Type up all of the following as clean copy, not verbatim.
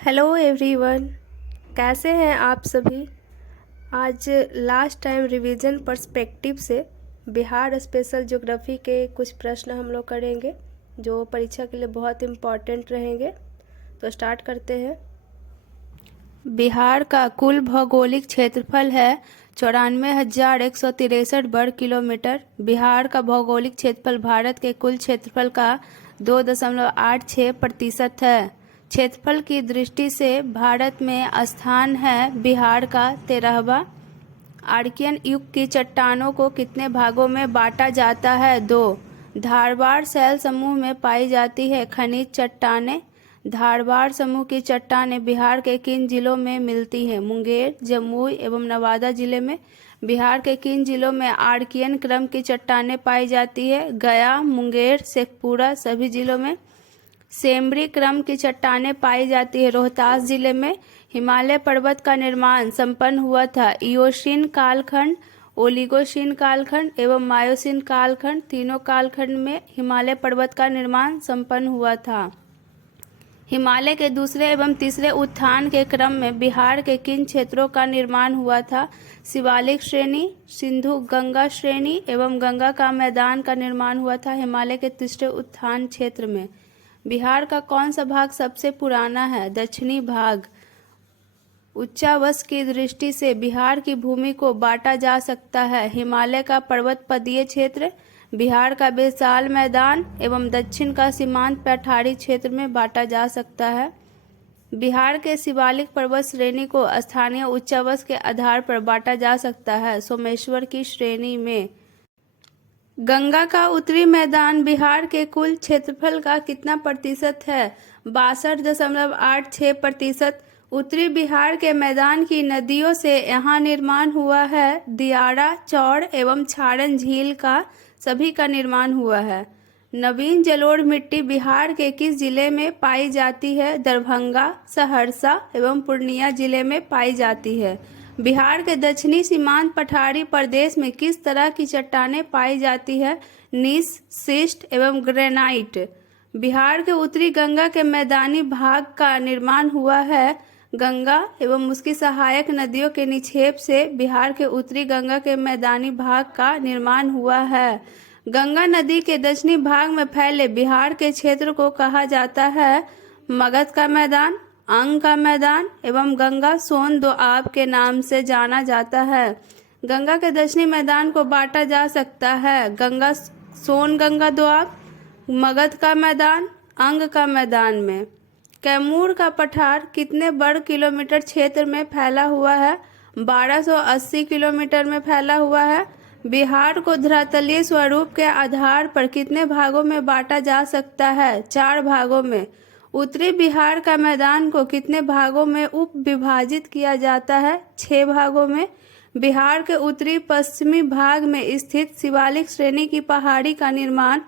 Hello everyone, कैसे हैं आप सभी। आज लास्ट टाइम रिवीजन पर्सपेक्टिव से बिहार स्पेशल ज्योग्राफी के कुछ प्रश्न हम लोग करेंगे जो परीक्षा के लिए बहुत इम्पॉर्टेंट रहेंगे। तो स्टार्ट करते हैं। बिहार का कुल भौगोलिक क्षेत्रफल है 94,163 वर्ग किलोमीटर। बिहार का भौगोलिक क्षेत्रफल भारत के कुल क्षेत्रफल का 2.86% है। क्षेत्रफल की दृष्टि से भारत में स्थान है बिहार का 13वां। आर्कियन युग की चट्टानों को कितने भागों में बांटा जाता है? 2। धारवाड़ शैल समूह में पाई जाती है खनिज चट्टानें। धारवाड़ समूह की चट्टानें बिहार के किन जिलों में मिलती हैं? मुंगेर, जमुई एवं नवादा जिले में। बिहार के किन जिलों में आर्कियन क्रम की चट्टानें पाई जाती है? गया, मुंगेर, शेखपुरा सभी जिलों में। सेमरी क्रम की चट्टानें पाई जाती है रोहतास जिले में। हिमालय पर्वत का निर्माण संपन्न हुआ था इयोशीन कालखंड, ओलिगोशीन कालखंड एवं मायोसीन कालखंड, तीनों कालखंड में हिमालय पर्वत का निर्माण संपन्न हुआ था। हिमालय के दूसरे एवं तीसरे उत्थान के क्रम में बिहार के किन क्षेत्रों का निर्माण हुआ था? शिवालिक श्रेणी, सिंधु गंगा श्रेणी एवं गंगा का मैदान का निर्माण हुआ था हिमालय के तीसरे उत्थान क्षेत्र में। बिहार का कौन सा भाग सबसे पुराना है? दक्षिणी भाग। उच्चावच की दृष्टि से बिहार की भूमि को बांटा जा सकता है हिमालय का पर्वत पदीय क्षेत्र, बिहार का विशाल मैदान एवं दक्षिण का सीमांत पठारी क्षेत्र में बांटा जा सकता है। बिहार के शिवालिक पर्वत श्रेणी को स्थानीय उच्चावच के आधार पर बांटा जा सकता है सोमेश्वर की श्रेणी में। गंगा का उत्तरी मैदान बिहार के कुल क्षेत्रफल का कितना प्रतिशत है? 62.86%। उत्तरी बिहार के मैदान की नदियों से यहाँ निर्माण हुआ है दियारा, चौड़ एवं छाड़न झील का सभी का निर्माण हुआ है। नवीन जलोढ़ मिट्टी बिहार के किस जिले में पाई जाती है? दरभंगा, सहरसा एवं पूर्णिया जिले में पाई जाती है। बिहार के दक्षिणी सीमांत पठारी प्रदेश में किस तरह की चट्टानें पाई जाती है? नीस, सिस्ट एवं ग्रेनाइट। बिहार के उत्तरी गंगा के मैदानी भाग का निर्माण हुआ है गंगा एवं उसकी सहायक नदियों के निक्षेप से बिहार के उत्तरी गंगा के मैदानी भाग का निर्माण हुआ है। गंगा नदी के दक्षिणी भाग में फैले बिहार के क्षेत्र को कहा जाता है मगध का मैदान, अंग का मैदान एवं गंगा सोन दोआब के नाम से जाना जाता है। गंगा के दक्षिणी मैदान को बांटा जा सकता है गंगा सोन गंगा दोआब, मगध का मैदान, अंग का मैदान में। कैमूर का पठार कितने वर्ग किलोमीटर क्षेत्र में फैला हुआ है? 1280 किलोमीटर में फैला हुआ है। बिहार को धरातलीय स्वरूप के आधार पर कितने भागों में बांटा जा सकता है? 4 भागों में। उत्तरी बिहार का मैदान को कितने भागों में उप विभाजित किया जाता है? 6 भागों में। बिहार के उत्तरी पश्चिमी भाग में स्थित शिवालिक श्रेणी की पहाड़ी का निर्माण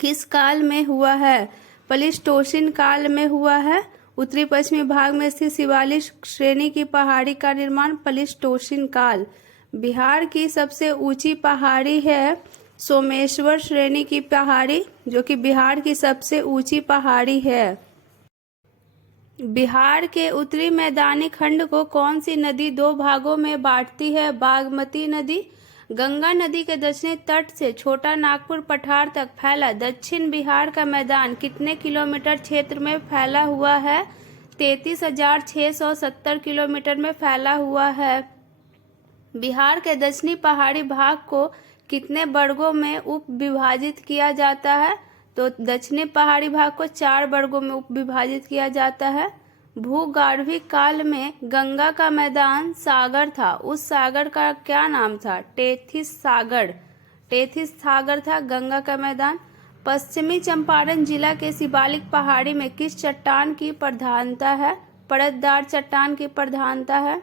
किस काल में हुआ है? प्लीस्टोसीन काल में हुआ है। उत्तरी पश्चिमी भाग में स्थित शिवालिक श्रेणी की पहाड़ी का निर्माण प्लीस्टोसीन काल। बिहार की सबसे ऊंची पहाड़ी है सोमेश्वर श्रेणी की पहाड़ी, जो कि बिहार की सबसे ऊंची पहाड़ी है। बिहार के उत्तरी मैदानी खंड को कौन सी नदी 2 भागों में बांटती है? बागमती नदी। गंगा नदी के दक्षिणी तट से छोटा नागपुर पठार तक फैला दक्षिण बिहार का मैदान कितने किलोमीटर क्षेत्र में फैला हुआ है? 33,670 किलोमीटर में फैला हुआ है। बिहार के दक्षिणी पहाड़ी भाग को कितने वर्गों में उप विभाजित किया जाता है? तो दक्षिणी पहाड़ी भाग को 4 वर्गों में उप विभाजित किया जाता है। भूगार्भिक काल में गंगा का मैदान सागर था, उस सागर का क्या नाम था? टेथिस सागर। टेथिस सागर था गंगा का मैदान। पश्चिमी चंपारण जिला के शिवालिक पहाड़ी में किस चट्टान की प्रधानता है? परतदार चट्टान की प्रधानता है।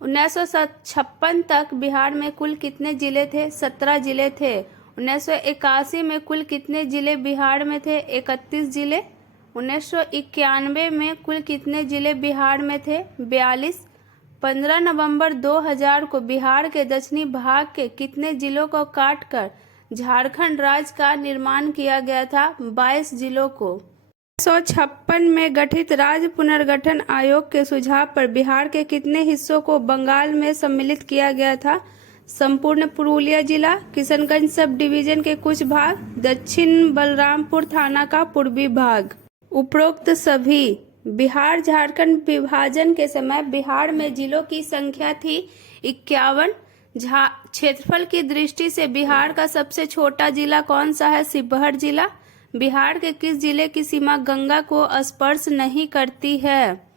1956 तक बिहार में कुल कितने जिले थे? 17 जिले थे। 1981 में कुल कितने जिले बिहार में थे? 31 जिले। 1991 में कुल कितने जिले बिहार में थे? 42। 15 नवंबर 2000 को बिहार के दक्षिणी भाग के कितने जिलों को काटकर झारखंड राज्य का निर्माण किया गया था? 22 जिलों को। 1956 में गठित राज्य पुनर्गठन आयोग के सुझाव पर बिहार के कितने हिस्सों को बंगाल में सम्मिलित किया गया था? संपूर्ण पुरुलिया जिला, किशनगंज सब डिवीजन के कुछ भाग, दक्षिण बलरामपुर थाना का पूर्वी भाग। उपरोक्त सभी बिहार झारखंड विभाजन के समय बिहार में जिलों की संख्या थी 51। क्षेत्रफल की दृष्टि से बिहार का सबसे छोटा जिला कौन सा है? शिवहर जिला। बिहार के किस जिले की सीमा गंगा को स्पर्श नहीं करती है?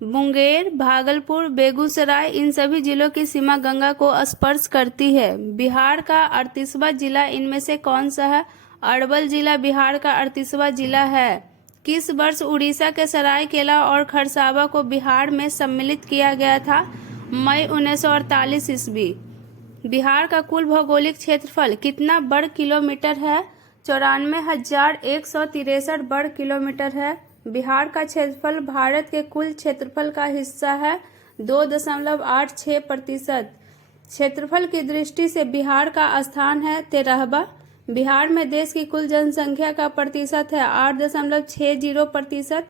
मुंगेर, भागलपुर, बेगूसराय, इन सभी जिलों की सीमा गंगा को स्पर्श करती है। बिहार का 38वां जिला इनमें से कौन सा है? अरवल जिला बिहार का 38वां जिला है। किस वर्ष उड़ीसा के सरायकेला और खरसावा को बिहार में सम्मिलित किया गया था? मई 1948 ईस्वी। बिहार का कुल भौगोलिक क्षेत्रफल कितना वर्ग किलोमीटर है? 94,163 वर्ग किलोमीटर है। बिहार का क्षेत्रफल भारत के कुल क्षेत्रफल का हिस्सा है 2.86%। क्षेत्रफल की दृष्टि से बिहार का स्थान है 13वां। बिहार में देश की कुल जनसंख्या का प्रतिशत है 8.60%।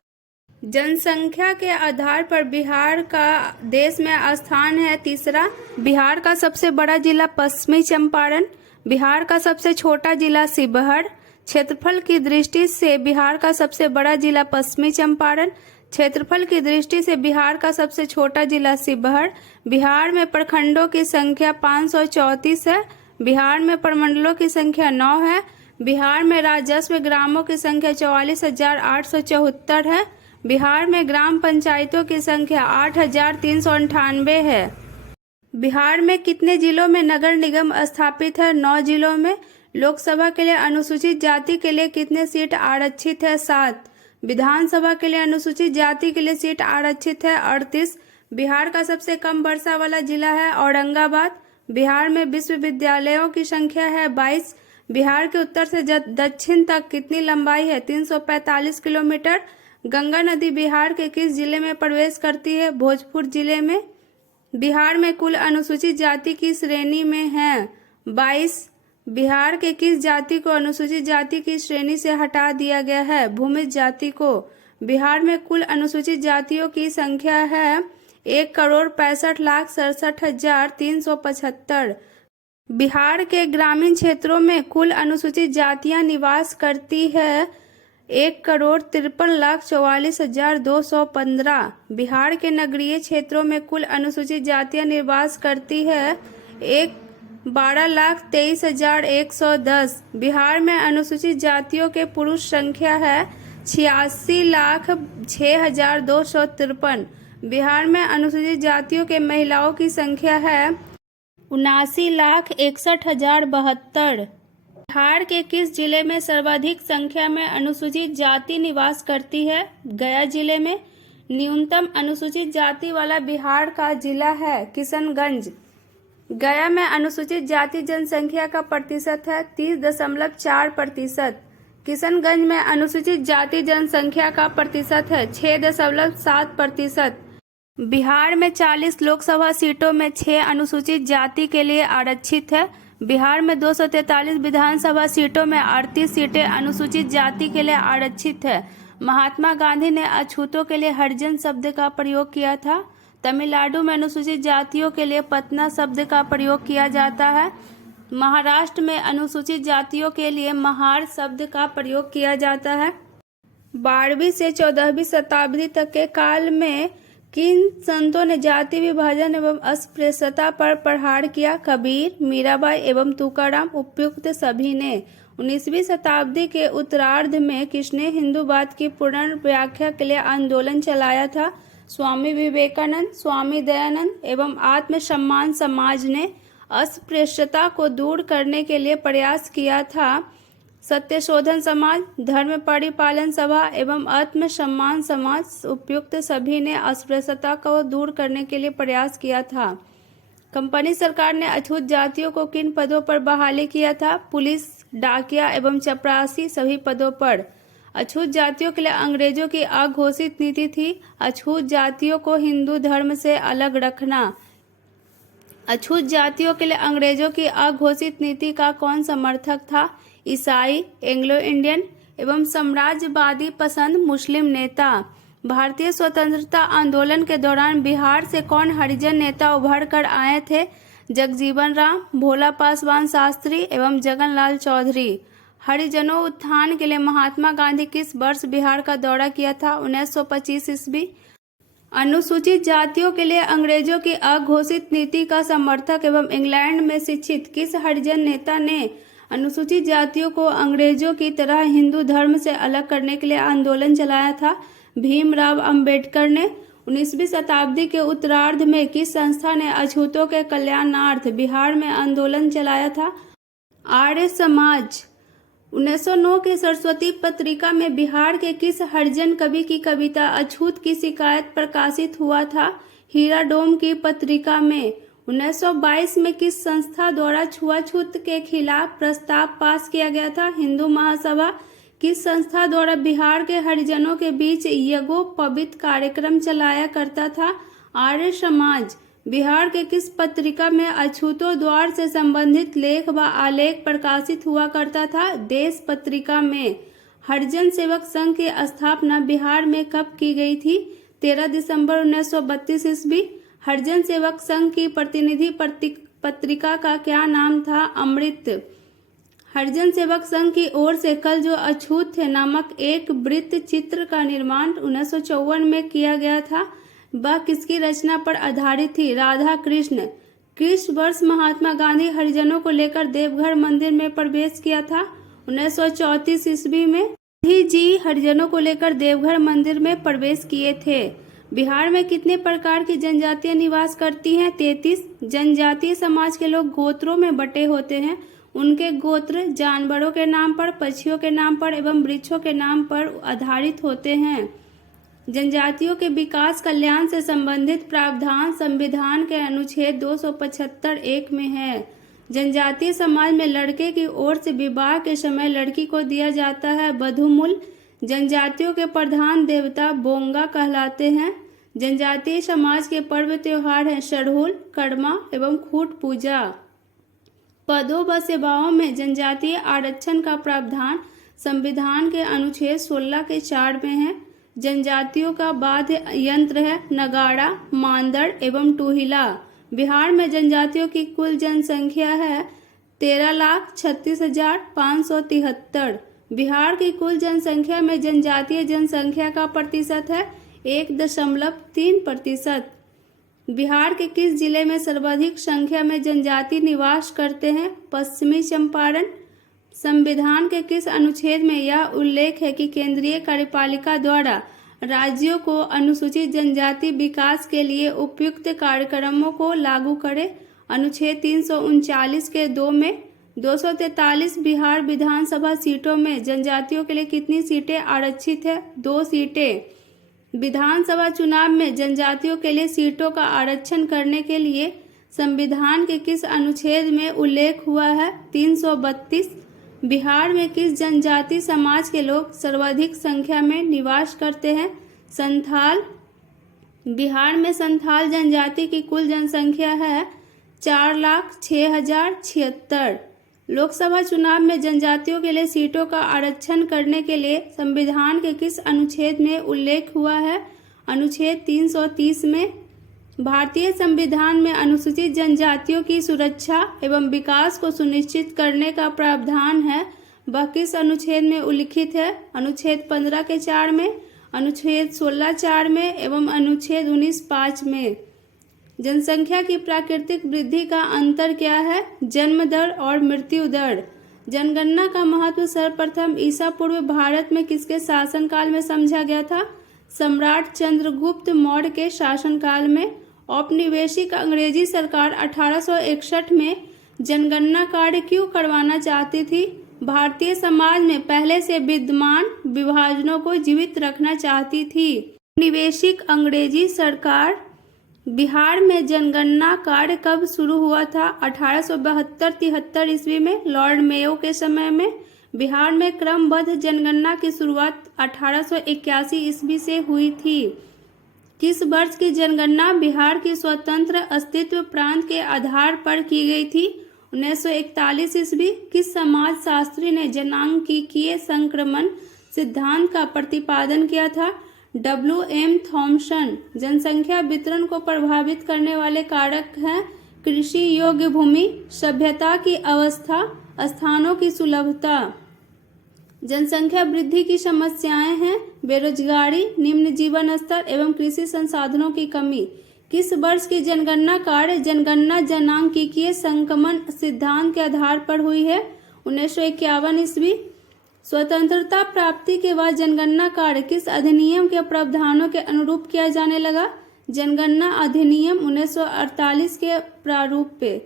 जनसंख्या के आधार पर बिहार का देश में स्थान है तीसरा। बिहार का सबसे बड़ा जिला पश्चिमी चंपारण। बिहार का सबसे छोटा जिला शिवहर। क्षेत्रफल की दृष्टि से बिहार का सबसे बड़ा जिला पश्चिमी चंपारण। क्षेत्रफल की दृष्टि से बिहार का सबसे छोटा जिला शिवहर। बिहार में प्रखंडों की संख्या 534 है। बिहार में प्रमंडलों की संख्या 9 है। बिहार में राजस्व ग्रामों की संख्या 44,874 है। बिहार में ग्राम पंचायतों की संख्या 8,398 है। बिहार में कितने जिलों में नगर निगम स्थापित है? 9 जिलों में। लोकसभा के लिए अनुसूचित जाति के लिए कितने सीट आरक्षित है? 7। विधानसभा के लिए अनुसूचित जाति के लिए सीट आरक्षित है 38। बिहार का सबसे कम वर्षा वाला जिला है औरंगाबाद। बिहार में विश्वविद्यालयों की संख्या है 22। बिहार के उत्तर से दक्षिण तक कितनी लंबाई है? 345 किलोमीटर। गंगा नदी बिहार के किस जिले में प्रवेश करती है? भोजपुर जिले में। बिहार में कुल अनुसूचित जाति की श्रेणी में है 22। बिहार के किस जाति को अनुसूचित जाति की श्रेणी से हटा दिया गया है? भूमिज जाति को। बिहार में कुल अनुसूचित जातियों की संख्या है 1,65,67,375। बिहार के ग्रामीण क्षेत्रों में कुल अनुसूचित जातियां निवास करती है 1,53,44,215। बिहार के नगरीय क्षेत्रों में कुल अनुसूचित जातियां निवास करती है 12,23,110। बिहार में अनुसूचित जातियों के पुरुष संख्या है 86,06,253। बिहार में अनुसूचित जातियों के महिलाओं की संख्या है 79,61,072। बिहार के किस जिले में सर्वाधिक संख्या में अनुसूचित जाति निवास करती है? गया जिले में। न्यूनतम अनुसूचित जाति वाला बिहार का जिला है किशनगंज। गया में अनुसूचित जाति जनसंख्या का प्रतिशत है 30.4%। किशनगंज में अनुसूचित जाति जनसंख्या का प्रतिशत है 6.7%। बिहार में 40 लोकसभा सीटों में 6 अनुसूचित जाति के लिए आरक्षित है। बिहार में 243 विधानसभा सीटों में 38 सीटें अनुसूचित जाति के लिए आरक्षित है। महात्मा गांधी ने अछूतों के लिए हरिजन शब्द का प्रयोग किया था। तमिलनाडु में अनुसूचित जातियों के लिए पतना शब्द का प्रयोग किया जाता है। महाराष्ट्र में अनुसूचित जातियों के लिए महार शब्द का प्रयोग किया जाता है। 12वीं से 14वीं शताब्दी तक के काल में किन संतों ने जाति विभाजन एवं अस्पृश्यता पर प्रहार किया? कबीर, मीराबाई एवं तुकाराम। उपयुक्त सभी ने। 19वीं शताब्दी के उत्तरार्ध में किसने हिंदूवाद की पुनर्व्याख्या के लिए आंदोलन चलाया था? स्वामी विवेकानंद, स्वामी दयानंद एवं आत्मसम्मान समाज ने अस्पृश्यता को दूर करने के लिए प्रयास किया था। सत्यशोधन समाज, धर्म परिपालन सभा एवं आत्मसम्मान समाज। उपयुक्त सभी ने अस्पृश्यता को दूर करने के लिए प्रयास किया था। कंपनी सरकार ने अछूत जातियों को किन पदों पर बहाली किया था? पुलिस, डाकिया एवं चपरासी सभी पदों पर। अछूत जातियों के लिए अंग्रेजों की अघोषित नीति थी अछूत जातियों को हिंदू धर्म से अलग रखना। अछूत जातियों के लिए अंग्रेजों की अघोषित नीति का कौन समर्थक था? ईसाई, एंग्लो इंडियन, एवं साम्राज्यवादी पसंद मुस्लिम नेता। भारतीय स्वतंत्रता आंदोलन के दौरान बिहार से कौन हरिजन नेता उभर कर आए थे? जगजीवन राम, भोला पासवान शास्त्री एवं जगनलाल चौधरी। हरिजनों उत्थान के लिए महात्मा गांधी किस वर्ष बिहार का दौरा किया था? 1925 ईस्वी। अनुसूचित जातियों के लिए अंग्रेजों की अघोषित नीति का समर्थक एवं इंग्लैंड में शिक्षित किस हरिजन नेता ने अनुसूचित जातियों को अंग्रेजों की तरह हिंदू धर्म से अलग करने के लिए आंदोलन चलाया था? भीमराव अंबेडकर ने। 19वीं शताब्दी के उत्तरार्ध में किस संस्था ने अछूतों के कल्याणार्थ बिहार में आंदोलन चलाया था? आर्य समाज। 1909 के सरस्वती पत्रिका में बिहार के किस हरिजन कवि की कविता अछूत की शिकायत प्रकाशित हुआ था? हीराडोम की पत्रिका में। 1922 में किस संस्था द्वारा छुआछूत के खिलाफ प्रस्ताव पास किया गया था? हिंदू महासभा। किस संस्था द्वारा बिहार के हरिजनों के बीच यज्ञोपवीत कार्यक्रम चलाया करता था? आर्य समाज। बिहार के किस पत्रिका में अछूतों द्वार से संबंधित लेख व आलेख प्रकाशित हुआ करता था? देश पत्रिका में। हरिजन सेवक संघ की स्थापना बिहार में कब की गई थी? 13 दिसंबर 1932 ईस्वी। हरिजन सेवक संघ की प्रतिनिधि पत्रिका का क्या नाम था? अमृत। हरिजन सेवक संघ की ओर से कल जो अछूत थे नामक एक वृत्त चित्र का निर्माण 1954 में किया गया था। वह किसकी रचना पर आधारित थी? राधा कृष्ण। किस वर्ष महात्मा गांधी हरिजनों को लेकर देवघर मंदिर में प्रवेश किया था? 1934 ईस्वी में गांधी जी हरिजनों को लेकर देवघर मंदिर में प्रवेश किए थे। बिहार में कितने प्रकार की जनजातियां निवास करती हैं? 33। जनजातीय समाज के लोग गोत्रों में बटे होते हैं। उनके गोत्र जानवरों के नाम पर, पक्षियों के नाम पर एवं वृक्षों के नाम पर आधारित होते हैं। जनजातियों के विकास कल्याण से संबंधित प्रावधान संविधान के अनुच्छेद 275(1) में है। जनजातीय समाज में लड़के की ओर से विवाह के समय लड़की को दिया जाता है वधूमूल। जनजातियों के प्रधान देवता बोंगा कहलाते हैं। जनजातीय समाज के पर्व त्योहार हैं सरहुल, कर्मा एवं खूट पूजा। पदों व सेवाओं में जनजातीय आरक्षण का प्रावधान संविधान के अनुच्छेद 16 के 4 में है। जनजातियों का वाद्य यंत्र है नगाड़ा, मांदड़ एवं टूहिला। बिहार में जनजातियों की कुल जनसंख्या है 13,36,573। बिहार की कुल जनसंख्या में जनजातीय जनसंख्या का प्रतिशत है 1.3%। बिहार के किस जिले में सर्वाधिक संख्या में जनजाति निवास करते हैं? पश्चिमी चंपारण। संविधान के किस अनुच्छेद में यह उल्लेख है कि केंद्रीय कार्यपालिका द्वारा राज्यों को अनुसूचित जनजाति विकास के लिए उपयुक्त कार्यक्रमों को लागू करे? अनुच्छेद 339 के 2 में। 243 बिहार विधानसभा सीटों में जनजातियों के लिए कितनी सीटें आरक्षित है? 2 सीटें। विधानसभा चुनाव में जनजातियों के लिए सीटों का आरक्षण करने के लिए संविधान के किस अनुच्छेद में उल्लेख हुआ है? 332। बिहार में किस जनजाति समाज के लोग सर्वाधिक संख्या में निवास करते हैं? संथाल। बिहार में संथाल जनजाति की कुल जनसंख्या है 4,06,076। लोकसभा चुनाव में जनजातियों के लिए सीटों का आरक्षण करने के लिए संविधान के किस अनुच्छेद में उल्लेख हुआ है? अनुच्छेद 330 में। भारतीय संविधान में अनुसूचित जनजातियों की सुरक्षा एवं विकास को सुनिश्चित करने का प्रावधान है। वह किस अनुच्छेद में उल्लिखित है? अनुच्छेद 15 के 4 में, अनुच्छेद 16(4) में एवं अनुच्छेद 19(5) में। जनसंख्या की प्राकृतिक वृद्धि का अंतर क्या है? जन्म दर और मृत्यु दर। जनगणना का महत्व सर्वप्रथम ईसा पूर्व भारत में किसके शासनकाल में समझा गया था? सम्राट चंद्रगुप्त मौर्य के शासनकाल में। औपनिवेशिक अंग्रेजी सरकार 1861 में जनगणना कार्य क्यों करवाना चाहती थी? भारतीय समाज में पहले से विद्यमान विभाजनों को जीवित रखना चाहती थी। औपनिवेशिक अंग्रेजी सरकार बिहार में जनगणना कार्य कब शुरू हुआ था? 1872-73 ईस्वी में लॉर्ड मेयो के समय में। बिहार में क्रमबद्ध जनगणना की शुरुआत 1881 ईस्वी से हुई थी। किस वर्ष की जनगणना बिहार की स्वतंत्र अस्तित्व प्रांत के आधार पर की गई थी? 1941 ईस्वी। किस समाज शास्त्री ने जनांगीय संक्रमण सिद्धांत का प्रतिपादन किया था? W.M. थॉमसन। जनसंख्या वितरण को प्रभावित करने वाले कारक हैं कृषि योग्य भूमि, सभ्यता की अवस्था, स्थानों की सुलभता। जनसंख्या वृद्धि की समस्याएं हैं बेरोजगारी, निम्न जीवन स्तर एवं कृषि संसाधनों की कमी। किस वर्ष की जनगणना कार्य जनगणना जनांकीय संक्रमण सिद्धांत के आधार पर हुई है? 1951 ईस्वी। स्वतंत्रता प्राप्ति के बाद जनगणना कार्य किस अधिनियम के प्रावधानों के अनुरूप किया जाने लगा? जनगणना अधिनियम 1948 के प्रारूप पे।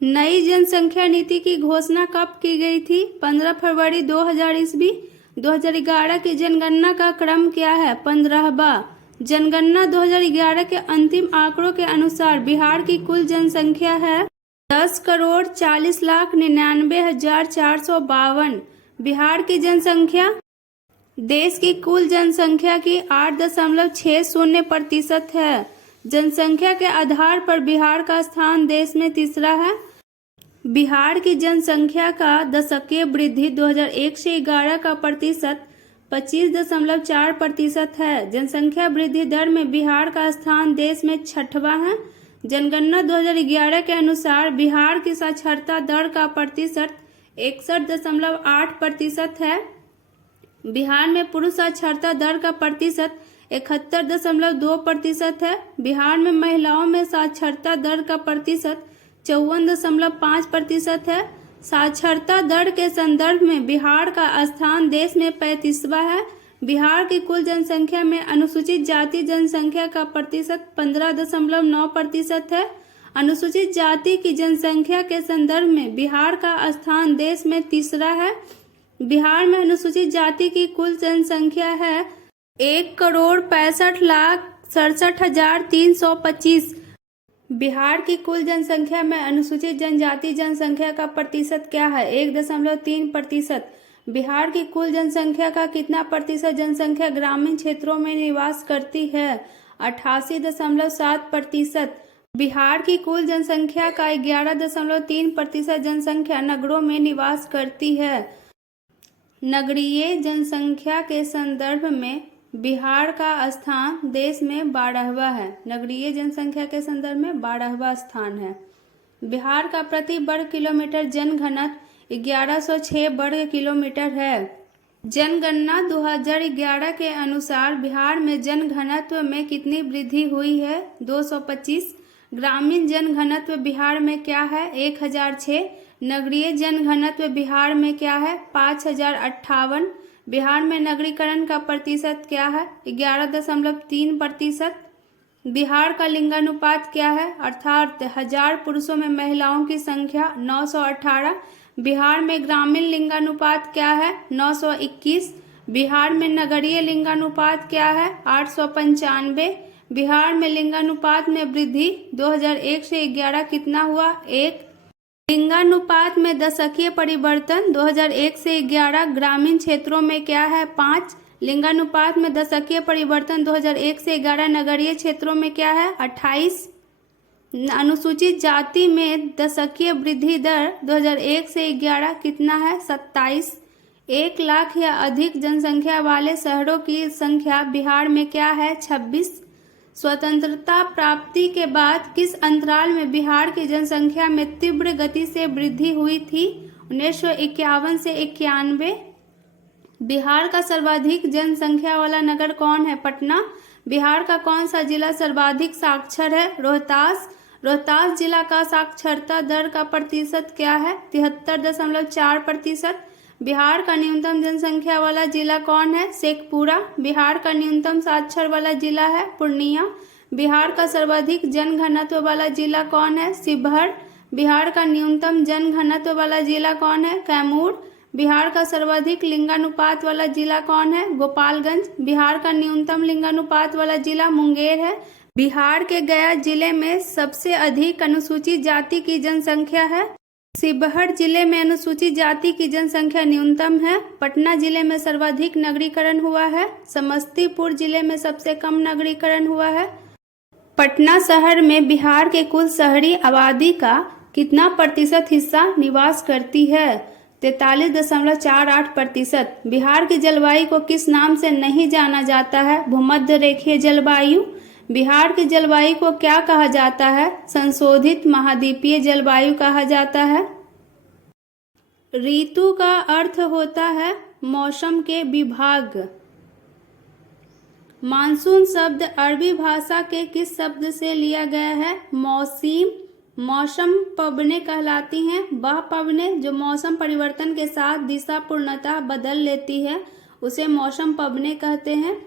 नई जनसंख्या नीति की घोषणा कब की गई थी? 15 फरवरी 2000 ईस्वी। 2011 की जनगणना का क्रम क्या है? 15वां। जनगणना 2011 के अंतिम आंकड़ों के अनुसार बिहार की कुल जनसंख्या है 10,40,99,452। बिहार की जनसंख्या देश की कुल जनसंख्या की 8.60% है। जनसंख्या के आधार पर बिहार का स्थान देश में तीसरा है। बिहार की जनसंख्या का दशकीय वृद्धि 2001 से 11 का प्रतिशत 25.4% है। जनसंख्या वृद्धि दर में बिहार का स्थान देश में छठवां है। जनगणना 2011 के अनुसार बिहार की साक्षरता दर का प्रतिशत 61.8% है। बिहार में पुरुष साक्षरता दर का प्रतिशत 71.2% है। बिहार में महिलाओं में साक्षरता दर का प्रतिशत 54.5% है। साक्षरता दर के संदर्भ में बिहार का स्थान देश में 35वां है। बिहार की कुल जनसंख्या में अनुसूचित जाति जनसंख्या का प्रतिशत 15.9% है। अनुसूचित जाति की जनसंख्या के संदर्भ में बिहार का स्थान देश में तीसरा है। बिहार में अनुसूचित जाति की कुल जनसंख्या है 1,65,67,325। बिहार की कुल जनसंख्या में अनुसूचित जनजाति जनसंख्या का प्रतिशत क्या है? 1.3%। बिहार की कुल जनसंख्या का कितना प्रतिशत जनसंख्या ग्रामीण क्षेत्रों में निवास करती है? 88.7%। बिहार की कुल जनसंख्या का 11.3% जनसंख्या नगरों में निवास करती है। नगरीय जनसंख्या के संदर्भ में बिहार का स्थान देश में 12वां है। नगरीय जनसंख्या के संदर्भ में 12वां स्थान है। बिहार का प्रति वर्ग किलोमीटर जनघनत्व 1106 वर्ग किलोमीटर है। जनगणना 2011 के अनुसार बिहार में जनघनत्व में कितनी वृद्धि हुई है? 225। ग्रामीण जनघनत्व बिहार में क्या है? 1006। नगरीय जनघनत्व बिहार में क्या है? 5058। बिहार में नगरीकरण का प्रतिशत क्या है? 11.3%। बिहार का लिंगानुपात क्या है? अर्थात 1000 पुरुषों में महिलाओं की संख्या 918। बिहार में ग्रामीण लिंगानुपात क्या है? 921। बिहार में नगरीय लिंगानुपात क्या है? 895। बिहार में लिंगानुपात में वृद्धि 2001 से 11 कितना हुआ? 1। लिंगानुपात में दशकीय परिवर्तन 2001 से 11 ग्रामीण क्षेत्रों में क्या है? 5। लिंगानुपात में दशकीय परिवर्तन 2001 से 11 नगरीय क्षेत्रों में क्या है? 28। अनुसूचित जाति में दशकीय वृद्धि दर 2001 से 11 कितना है? 27। 1 लाख या अधिक जनसंख्या वाले शहरों की संख्या बिहार में क्या है? 26। स्वतंत्रता प्राप्ति के बाद किस अंतराल में बिहार की जनसंख्या में तीव्र गति से वृद्धि हुई थी? 1951 से 91। बिहार का सर्वाधिक जनसंख्या वाला नगर कौन है? पटना। बिहार का कौन सा जिला सर्वाधिक साक्षर है? रोहतास। रोहतास जिला का साक्षरता दर का प्रतिशत क्या है? 73.4%। बिहार का न्यूनतम जनसंख्या वाला जिला कौन है? शेखपुरा। बिहार का न्यूनतम साक्षर वाला जिला है पूर्णिया। बिहार का सर्वाधिक जनघनत्व वाला जिला कौन है? शिवहर। बिहार का न्यूनतम जनघनत्व वाला जिला कौन है? कैमूर। बिहार का सर्वाधिक लिंगानुपात वाला जिला कौन है? गोपालगंज। बिहार का न्यूनतम लिंगानुपात वाला जिला मुंगेर है। बिहार के गया जिले में सबसे अधिक अनुसूचित जाति की जनसंख्या है। शिवहर जिले में अनुसूचित जाति की जनसंख्या न्यूनतम है। पटना जिले में सर्वाधिक नगरीकरण हुआ है। समस्तीपुर जिले में सबसे कम नगरीकरण हुआ है। पटना शहर में बिहार के कुल शहरी आबादी का कितना प्रतिशत हिस्सा निवास करती है? 43.48%। बिहार की जलवायु को किस नाम से नहीं जाना जाता है? भूमध्य रेखीय जलवायु। बिहार की जलवायु को क्या कहा जाता है? संशोधित महाद्वीपीय जलवायु कहा जाता है। ऋतु का अर्थ होता है मौसम के विभाग। मानसून शब्द अरबी भाषा के किस शब्द से लिया गया है? मौसीम। मौसम पवनें कहलाती हैं वह पवनें जो मौसम परिवर्तन के साथ दिशा पूर्णतः बदल लेती है, उसे मौसम पवनें कहते हैं।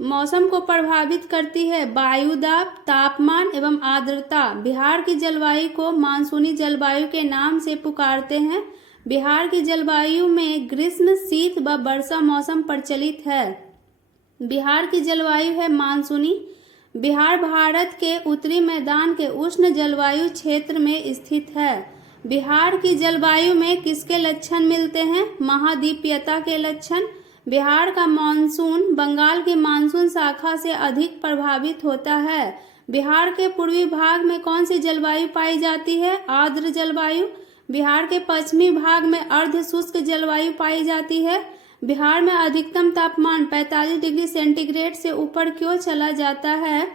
मौसम को प्रभावित करती है वायुदाब, तापमान एवं आर्द्रता। बिहार की जलवायु को मानसूनी जलवायु के नाम से पुकारते हैं। बिहार की जलवायु में ग्रीष्म, शीत व वर्षा मौसम प्रचलित है। बिहार की जलवायु है मानसूनी। बिहार भारत के उत्तरी मैदान के उष्ण जलवायु क्षेत्र में स्थित है। बिहार की जलवायु में किसके लक्षण मिलते हैं? महाद्वीपीयता के लक्षण। बिहार का मानसून बंगाल की मानसून शाखा से अधिक प्रभावित होता है। बिहार के पूर्वी भाग में कौन सी जलवायु पाई जाती है? आर्द्र जलवायु। बिहार के पश्चिमी भाग में अर्ध शुष्क जलवायु पाई जाती है। बिहार में अधिकतम तापमान 45 डिग्री सेंटीग्रेड से ऊपर क्यों चला जाता है?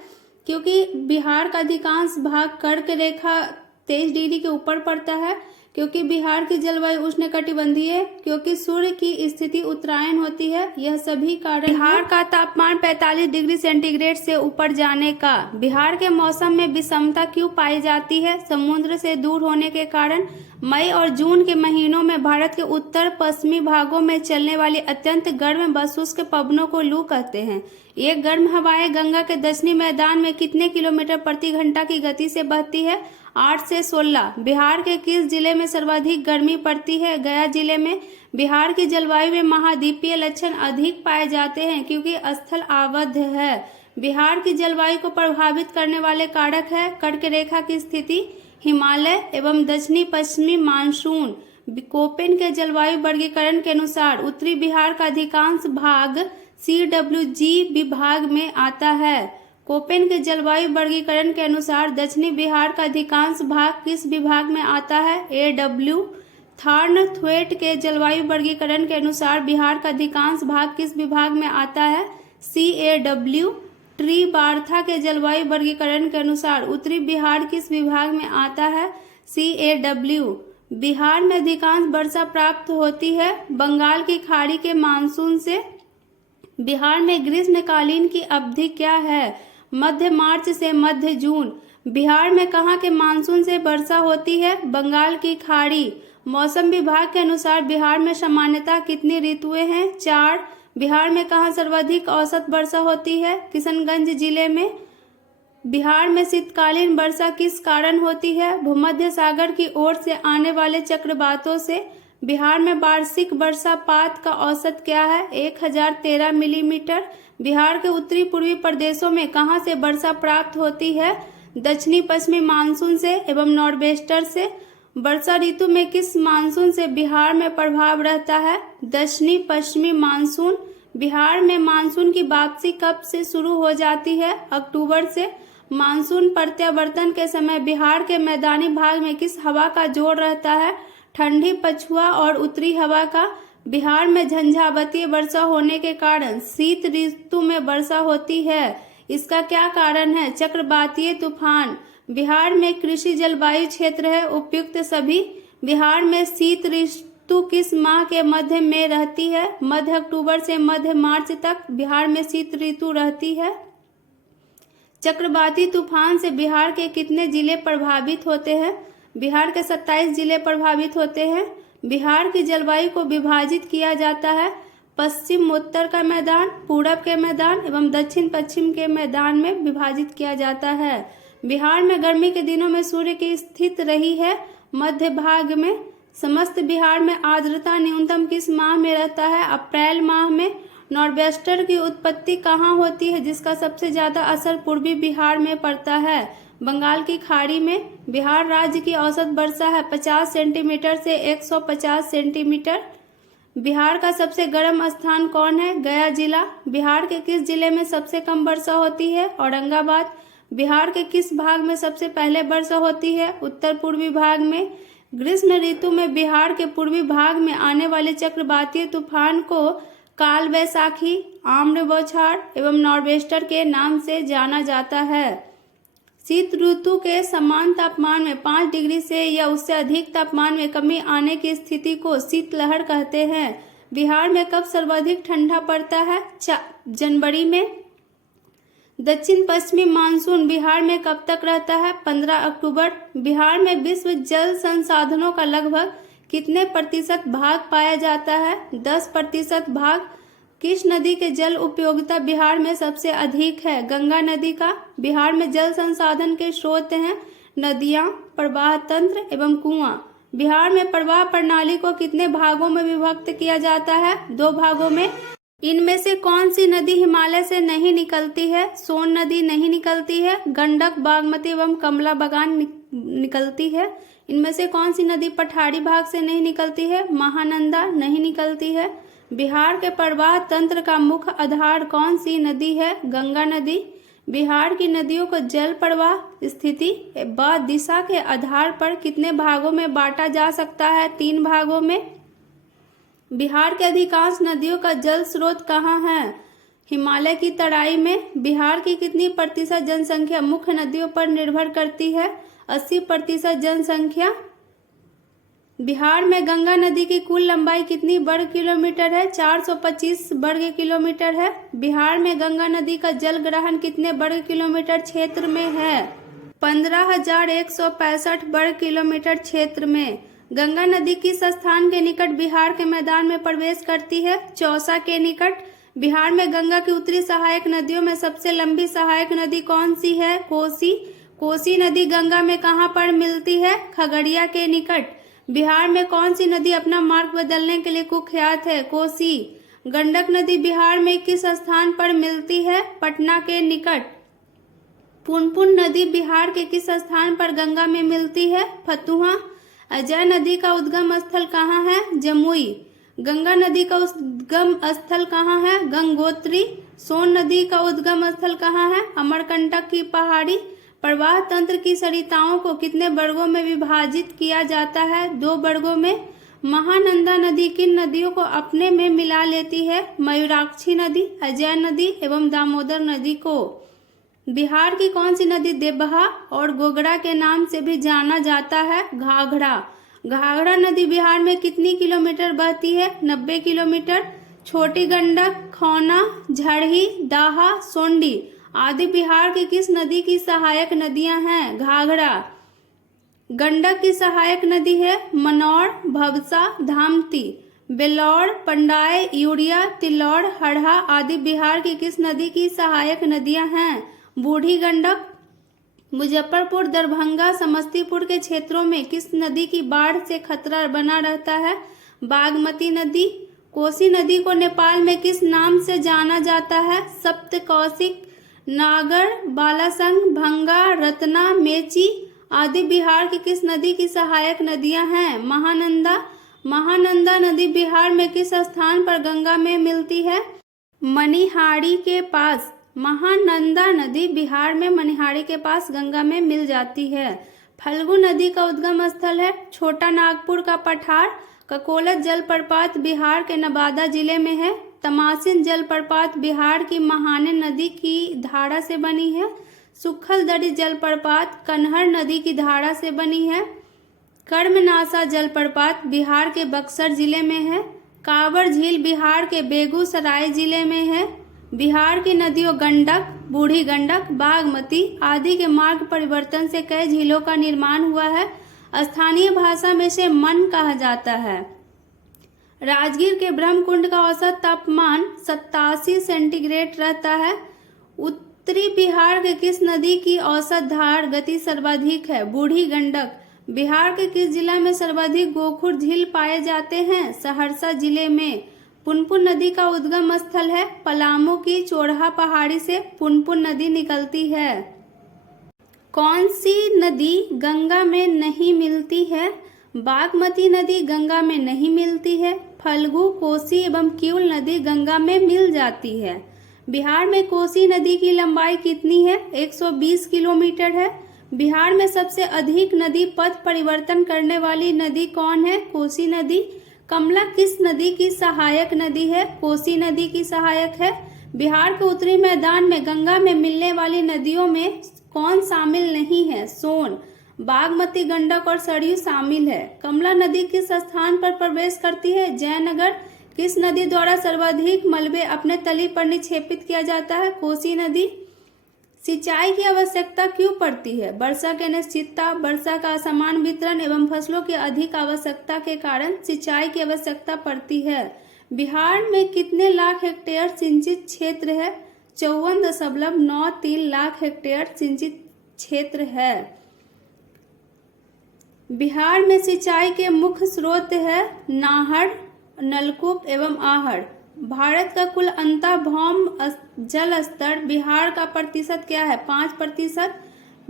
क्योंकि बिहार का अधिकांश भाग कर्क रेखा 23 डिग्री के ऊपर पड़ता है। क्योंकि बिहार की जलवायु उष्णकटिबंधीय है। क्योंकि सूर्य की स्थिति उत्तरायण होती है। यह सभी कारण बिहार का तापमान 45 डिग्री सेंटीग्रेड से ऊपर जाने का। बिहार के मौसम में विषमता क्यों पाई जाती है? समुद्र से दूर होने के कारण। मई और जून के महीनों में भारत के उत्तर पश्चिमी भागों में चलने वाली अत्यंत गर्म व शुष्क पवनों को लू कहते हैं। ये गर्म हवाएं गंगा के दक्षिणी मैदान में कितने किलोमीटर प्रति घंटा की गति से बहती है? 8 से 16। बिहार के किस जिले में सर्वाधिक गर्मी पड़ती है? गया जिले में। बिहार की जलवायु में महाद्वीपीय लक्षण अधिक पाए जाते हैं क्योंकि स्थल आबद्ध है। बिहार की जलवायु को प्रभावित करने वाले कारक है कर्क रेखा की स्थिति, हिमालय एवं दक्षिणी पश्चिमी मानसून। कोपेन के जलवायु वर्गीकरण के अनुसार उत्तरी बिहार का अधिकांश भाग CWG विभाग में आता है। कोपेन के जलवायु वर्गीकरण के अनुसार दक्षिणी बिहार का अधिकांश भाग किस विभाग में आता है? AW। थॉर्नथ्वेट के जलवायु वर्गीकरण के अनुसार बिहार का अधिकांश भाग किस विभाग में आता है? CAW। ट्री बार्था के जलवायु वर्गीकरण के अनुसार उत्तरी बिहार किस विभाग में आता है? CAW। बिहार में अधिकांश वर्षा प्राप्त होती है बंगाल की खाड़ी के मानसून से। बिहार में ग्रीष्मकालीन की अवधि क्या है? मध्य मार्च से मध्य जून। बिहार में कहाँ के मानसून से वर्षा होती है? बंगाल की खाड़ी। मौसम विभाग के अनुसार बिहार में सामान्यतः कितनी ऋतुएं हैं? 4। बिहार में कहाँ सर्वाधिक औसत वर्षा होती है? किशनगंज जिले में। बिहार में शीतकालीन वर्षा किस कारण होती है? भूमध्य सागर की ओर से आने वाले चक्रवातों से। बिहार में वार्षिक वर्षापात का औसत क्या है? 1013 मिलीमीटर। बिहार के उत्तरी पूर्वी प्रदेशों में कहाँ से वर्षा प्राप्त होती है? दक्षिणी पश्चिमी मानसून से एवं नॉर्वेस्टर से। वर्षा ऋतु में किस मानसून से बिहार में प्रभाव रहता है? दक्षिणी पश्चिमी मानसून। बिहार में मानसून की वापसी कब से शुरू हो जाती है? अक्टूबर से। मानसून प्रत्यावर्तन के समय बिहार के मैदानी भाग में किस हवा का जोर रहता है? ठंडी पछुआ और उत्तरी हवा का। बिहार में झंझावातीय वर्षा होने के कारण शीत ऋतु में वर्षा होती है। इसका क्या कारण है? चक्रवातीय तूफान। बिहार में कृषि जलवायु क्षेत्र है उपयुक्त सभी। बिहार में शीत ऋतु किस माह के मध्य में रहती है? मध्य अक्टूबर से मध्य मार्च तक बिहार में शीत ऋतु रहती है। चक्रवाती तूफान से बिहार के कितने जिले प्रभावित होते हैं? बिहार के 27 जिले प्रभावित होते हैं। बिहार की जलवायु को विभाजित किया जाता है पश्चिम उत्तर का मैदान, पूरब के मैदान एवं दक्षिण पश्चिम के मैदान में विभाजित किया जाता है। बिहार में गर्मी के दिनों में सूर्य की स्थिति रही है मध्य भाग में। समस्त बिहार में आर्द्रता न्यूनतम किस माह में रहता है? अप्रैल माह में। नॉर्वेस्टर की उत्पत्ति कहाँ होती है जिसका सबसे ज्यादा असर पूर्वी बिहार में पड़ता है? बंगाल की खाड़ी में। बिहार राज्य की औसत वर्षा है 50 सेंटीमीटर से 150 सेंटीमीटर। बिहार का सबसे गर्म स्थान कौन है? गया जिला। बिहार के किस जिले में सबसे कम वर्षा होती है? औरंगाबाद। बिहार के किस भाग में सबसे पहले वर्षा होती है? उत्तर पूर्वी भाग में। ग्रीष्म ऋतु में बिहार के पूर्वी भाग में आने वाले चक्रवातीय तूफान को काल वैशाखी, आम्र बौछार एवं नॉर्वेस्टर के नाम से जाना जाता है। शीत ऋतु के समान तापमान में 5 डिग्री से या उससे अधिक तापमान में कमी आने की स्थिति को शीतलहर कहते हैं। बिहार में कब सर्वाधिक ठंडा पड़ता है? जनवरी में। दक्षिण पश्चिमी मानसून बिहार में कब तक रहता है? 15 अक्टूबर। बिहार में विश्व जल संसाधनों का लगभग कितने प्रतिशत भाग पाया जाता है? 10% भाग। किस नदी के जल उपयोगिता बिहार में सबसे अधिक है? गंगा नदी का। बिहार में जल संसाधन के स्रोत हैं नदियां, प्रवाह तंत्र एवं कुआं। बिहार में प्रवाह प्रणाली को कितने भागों में विभक्त किया जाता है? 2 भागों में। इनमें से कौन सी नदी हिमालय से नहीं निकलती है? सोन नदी नहीं निकलती है। गंडक, बागमती एवं कमला बलान निकलती है। इनमें से कौन सी नदी पठारी भाग से नहीं निकलती है? महानंदा नहीं निकलती है। बिहार के प्रवाह तंत्र का मुख्य आधार कौन सी नदी है? गंगा नदी। बिहार की नदियों को जल प्रवाह, स्थिति व दिशा के आधार पर कितने भागों में बांटा जा सकता है? 3 भागों में। बिहार के अधिकांश नदियों का जल स्रोत कहाँ है? हिमालय की तराई में। बिहार की कितनी प्रतिशत जनसंख्या मुख्य नदियों पर निर्भर करती है? 80% जनसंख्या। बिहार में गंगा नदी की कुल लंबाई कितनी वर्ग किलोमीटर है? 425 वर्ग किलोमीटर है। बिहार में गंगा नदी का जल ग्रहण कितने वर्ग किलोमीटर क्षेत्र में है? 15,165 वर्ग किलोमीटर क्षेत्र में। गंगा नदी किस स्थान के निकट बिहार के मैदान में प्रवेश करती है? चौसा के निकट। बिहार में गंगा की उत्तरी सहायक नदियों में सबसे लंबी सहायक नदी कौन सी है? कोसी। कोसी नदी गंगा में कहाँ पर मिलती है? खगड़िया के निकट। बिहार में कौन सी नदी अपना मार्ग बदलने के लिए कुख्यात है? कोसी। गंडक नदी बिहार में किस स्थान पर मिलती है? पटना के निकट। पुनपुन नदी बिहार के किस स्थान पर गंगा में मिलती है? फतुहा। अजय नदी का उद्गम स्थल कहाँ है? जमुई। गंगा नदी का उद्गम स्थल कहाँ है? गंगोत्री। सोन नदी का उद्गम स्थल कहाँ है? अमरकंटक की पहाड़ी। प्रवाह तंत्र की सरिताओं को कितने वर्गों में विभाजित किया जाता है? 2 वर्गों में। महानंदा नदी किन नदियों को अपने में मिला लेती है? मयूराक्षी नदी, अजय नदी एवं दामोदर नदी को। बिहार की कौन सी नदी देबहा और गोगरा के नाम से भी जाना जाता है? घाघरा। घाघरा नदी बिहार में कितनी किलोमीटर बहती है? 90 किलोमीटर। छोटी गंडक, खौना, झड़ही, दाहा, सोंडी आदि बिहार की किस नदी की सहायक नदियां हैं? घाघरा। गंडक की सहायक नदी है मनौर, भवसा, धामती। बेलौर, पंडाय, यूरिया, तिलौर, हरहा आदि बिहार की किस नदी की सहायक नदियां हैं? बूढ़ी गंडक। मुजफ्फरपुर, दरभंगा, समस्तीपुर के क्षेत्रों में किस नदी की बाढ़ से खतरा बना रहता है? बागमती नदी। कोसी नदी को नेपाल में किस नाम से जाना जाता है? सप्तकोशिक। नागर, बालासंग, भंगा, रत्ना, मेची आदि बिहार की किस नदी की सहायक नदियां हैं? महानंदा। महानंदा नदी बिहार में किस स्थान पर गंगा में मिलती है? मनिहारी के पास। महानंदा नदी बिहार में मनिहारी के पास गंगा में मिल जाती है। फल्गु नदी का उद्गम स्थल है छोटा नागपुर का पठार। ककोलत जलप्रपात बिहार के नवादा जिले में है। तमासिन जलप्रपात बिहार की महाने नदी की धारा से बनी है। सुखलदरी जलप्रपात कन्हर नदी की धारा से बनी है। कर्मनासा जलप्रपात बिहार के बक्सर जिले में है। कांवर झील बिहार के बेगूसराय जिले में है। बिहार की नदियों गंडक, बूढ़ी गंडक, बागमती आदि के मार्ग परिवर्तन से कई झीलों का निर्माण हुआ है। स्थानीय भाषा में से मन कहा जाता है। राजगीर के ब्रह्मकुंड का औसत तापमान 87 सेंटीग्रेड रहता है। उत्तरी बिहार के किस नदी की औसत धार गति सर्वाधिक है? बूढ़ी गंडक। बिहार के किस जिला में सर्वाधिक गोखुर झील पाए जाते हैं? सहरसा जिले में। पुनपुन नदी का उद्गम स्थल है पलामू की चोरहा पहाड़ी से पुनपुन नदी निकलती है। कौन सी नदी गंगा में नहीं मिलती है? बागमती नदी गंगा में नहीं मिलती है। फल्गु, कोसी एवं किऊल नदी गंगा में मिल जाती है। बिहार में कोसी नदी की लंबाई कितनी है? 120 किलोमीटर है। बिहार में सबसे अधिक नदी पथ परिवर्तन करने वाली नदी कौन है? कोसी नदी। कमला किस नदी की सहायक नदी है? कोसी नदी की सहायक है। बिहार के उत्तरी मैदान में गंगा में मिलने वाली नदियों में कौन शामिल नहीं है? सोन, बागमती, गंडक और सरयू शामिल है। कमला नदी किस स्थान पर प्रवेश करती है? जयनगर। किस नदी द्वारा सर्वाधिक मलबे अपने तली पर निक्षेपित किया जाता है? कोसी नदी। सिंचाई की आवश्यकता क्यों पड़ती है? वर्षा की अनिश्चितता, वर्षा का असमान वितरण एवं फसलों की अधिक आवश्यकता के कारण सिंचाई की आवश्यकता पड़ती है। बिहार में कितने लाख हेक्टेयर सिंचित क्षेत्र है? 54.93 लाख हेक्टेयर सिंचित क्षेत्र है। बिहार में सिंचाई के मुख्य स्रोत है नाहर, नलकूप एवं आहर। भारत का कुल अंतर्भौम जल स्तर बिहार का प्रतिशत क्या है? 5%।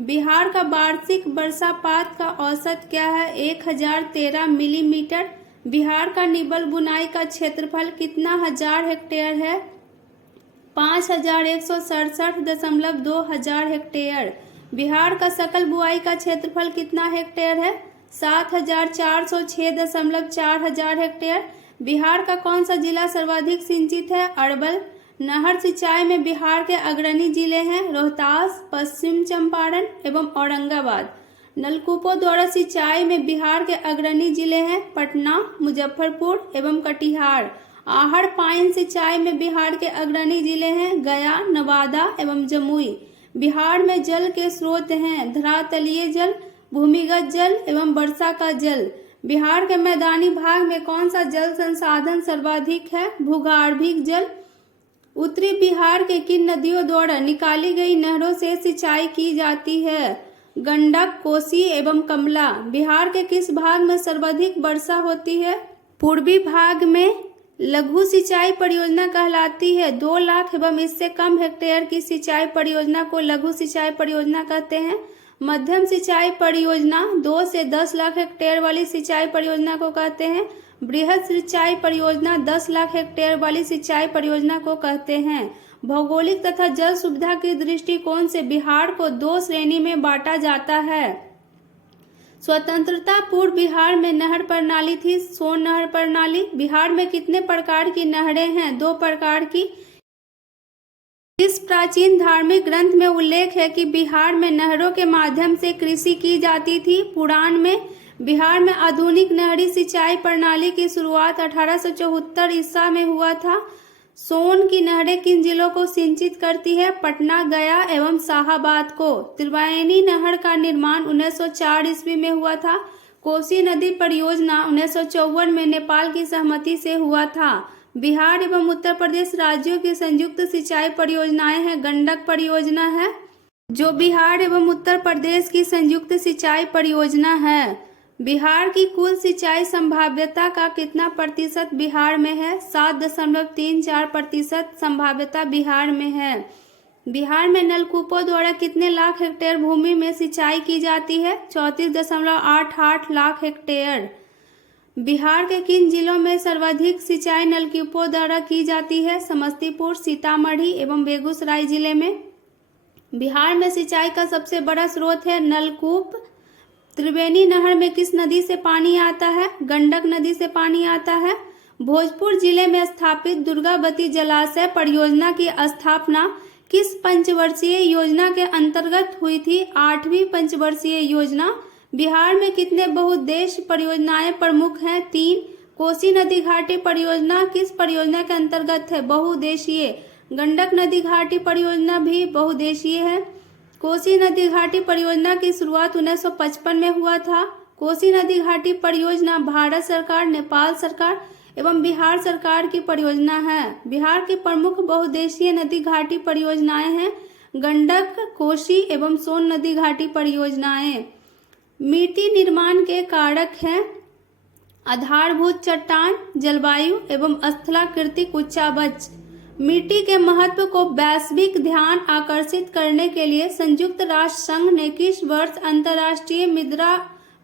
बिहार का वार्षिक वर्षापात का औसत क्या है? 1013 मिलीमीटर। बिहार का निबल बुनाई का क्षेत्रफल कितना हजार हेक्टेयर है? 5167.2 हजार हेक्टेयर। बिहार का सकल बुआई का क्षेत्रफल कितना हेक्टेयर है? 7406.4 हजार हेक्टेयर। बिहार का कौन सा जिला सर्वाधिक सिंचित है? अरवल। नहर सिंचाई में बिहार के अग्रणी जिले हैं रोहतास, पश्चिम चंपारण एवं औरंगाबाद। नलकूपों द्वारा सिंचाई में बिहार के अग्रणी जिले हैं पटना, मुजफ्फरपुर एवं कटिहार। आहर पाइन सिंचाई में बिहार के अग्रणी जिले हैं गया, नवादा एवं जमुई। बिहार में जल के स्रोत हैं धरातलीय जल, भूमिगत जल एवं वर्षा का जल। बिहार के मैदानी भाग में कौन सा जल संसाधन सर्वाधिक है? भूगर्भीय जल। उत्तरी बिहार के किन नदियों द्वारा निकाली गई नहरों से सिंचाई की जाती है? गंडक, कोसी एवं कमला। बिहार के किस भाग में सर्वाधिक वर्षा होती है? पूर्वी भाग में। लघु सिंचाई परियोजना कहलाती है 2 लाख एवं इससे कम हेक्टेयर की सिंचाई परियोजना को लघु सिंचाई परियोजना कहते हैं। मध्यम सिंचाई परियोजना 2 से 10 लाख हेक्टेयर वाली सिंचाई परियोजना को कहते हैं। बृहद सिंचाई परियोजना 10 लाख हेक्टेयर वाली सिंचाई परियोजना को कहते हैं। भौगोलिक तथा जल सुविधा की दृष्टिकोण से बिहार को 2 श्रेणी में बांटा जाता है। स्वतंत्रता पूर्व बिहार में नहर प्रणाली थी सोन नहर प्रणाली। बिहार में कितने प्रकार की नहरें हैं? 2 प्रकार की। इस प्राचीन धार्मिक ग्रंथ में उल्लेख है कि बिहार में नहरों के माध्यम से कृषि की जाती थी? पुराण में। बिहार में आधुनिक नहरी सिंचाई प्रणाली की शुरुआत 1874 ईस्वी में हुआ था। सोन की नहरें किन जिलों को सिंचित करती है? पटना, गया एवं शाहाबाद को। त्रिवेणी नहर का निर्माण 1904 ईस्वी में हुआ था। कोसी नदी परियोजना 1954 में नेपाल की सहमति से हुआ था। बिहार एवं उत्तर प्रदेश राज्यों की संयुक्त सिंचाई परियोजनाएं हैं गंडक परियोजना है, जो बिहार एवं उत्तर प्रदेश की संयुक्त सिंचाई परियोजना है। बिहार की कुल सिंचाई संभाव्यता का कितना प्रतिशत बिहार में है? 7.34% संभाव्यता बिहार में है। बिहार में नलकूपों द्वारा कितने लाख हेक्टेयर भूमि में सिंचाई की जाती है? 34.88 लाख हेक्टेयर। बिहार के किन जिलों में सर्वाधिक सिंचाई नलकूपों द्वारा की जाती है? समस्तीपुर, सीतामढ़ी एवं बेगूसराय जिले में। बिहार में सिंचाई का सबसे बड़ा स्रोत है नलकूप। त्रिवेणी नहर में किस नदी से पानी आता है? गंडक नदी से पानी आता है। भोजपुर जिले में स्थापित दुर्गावती जलाशय परियोजना की स्थापना किस पंचवर्षीय योजना के अंतर्गत हुई थी? 8वीं पंचवर्षीय योजना। बिहार में कितने बहुउद्देश्य परियोजनाएं प्रमुख हैं? 3। कोसी नदी घाटी परियोजना किस परियोजना के अंतर्गत है? बहुउद्देशीय। गंडक नदी घाटी परियोजना भी बहुउद्देशीय है। कोसी नदी घाटी परियोजना की शुरुआत 1955 में हुआ था। कोसी नदी घाटी परियोजना भारत सरकार, नेपाल सरकार एवं बिहार सरकार की परियोजना है। बिहार की प्रमुख बहुउद्देशीय नदी घाटी परियोजनाएं हैं गंडक, कोसी एवं सोन नदी घाटी परियोजनाएं। मिट्टी निर्माण के कारक हैं आधारभूत चट्टान, जलवायु एवं स्थलाकृतिक उच्चावच। मिट्टी के महत्व को वैश्विक ध्यान आकर्षित करने के लिए संयुक्त राष्ट्र संघ ने किस वर्ष अंतर्राष्ट्रीय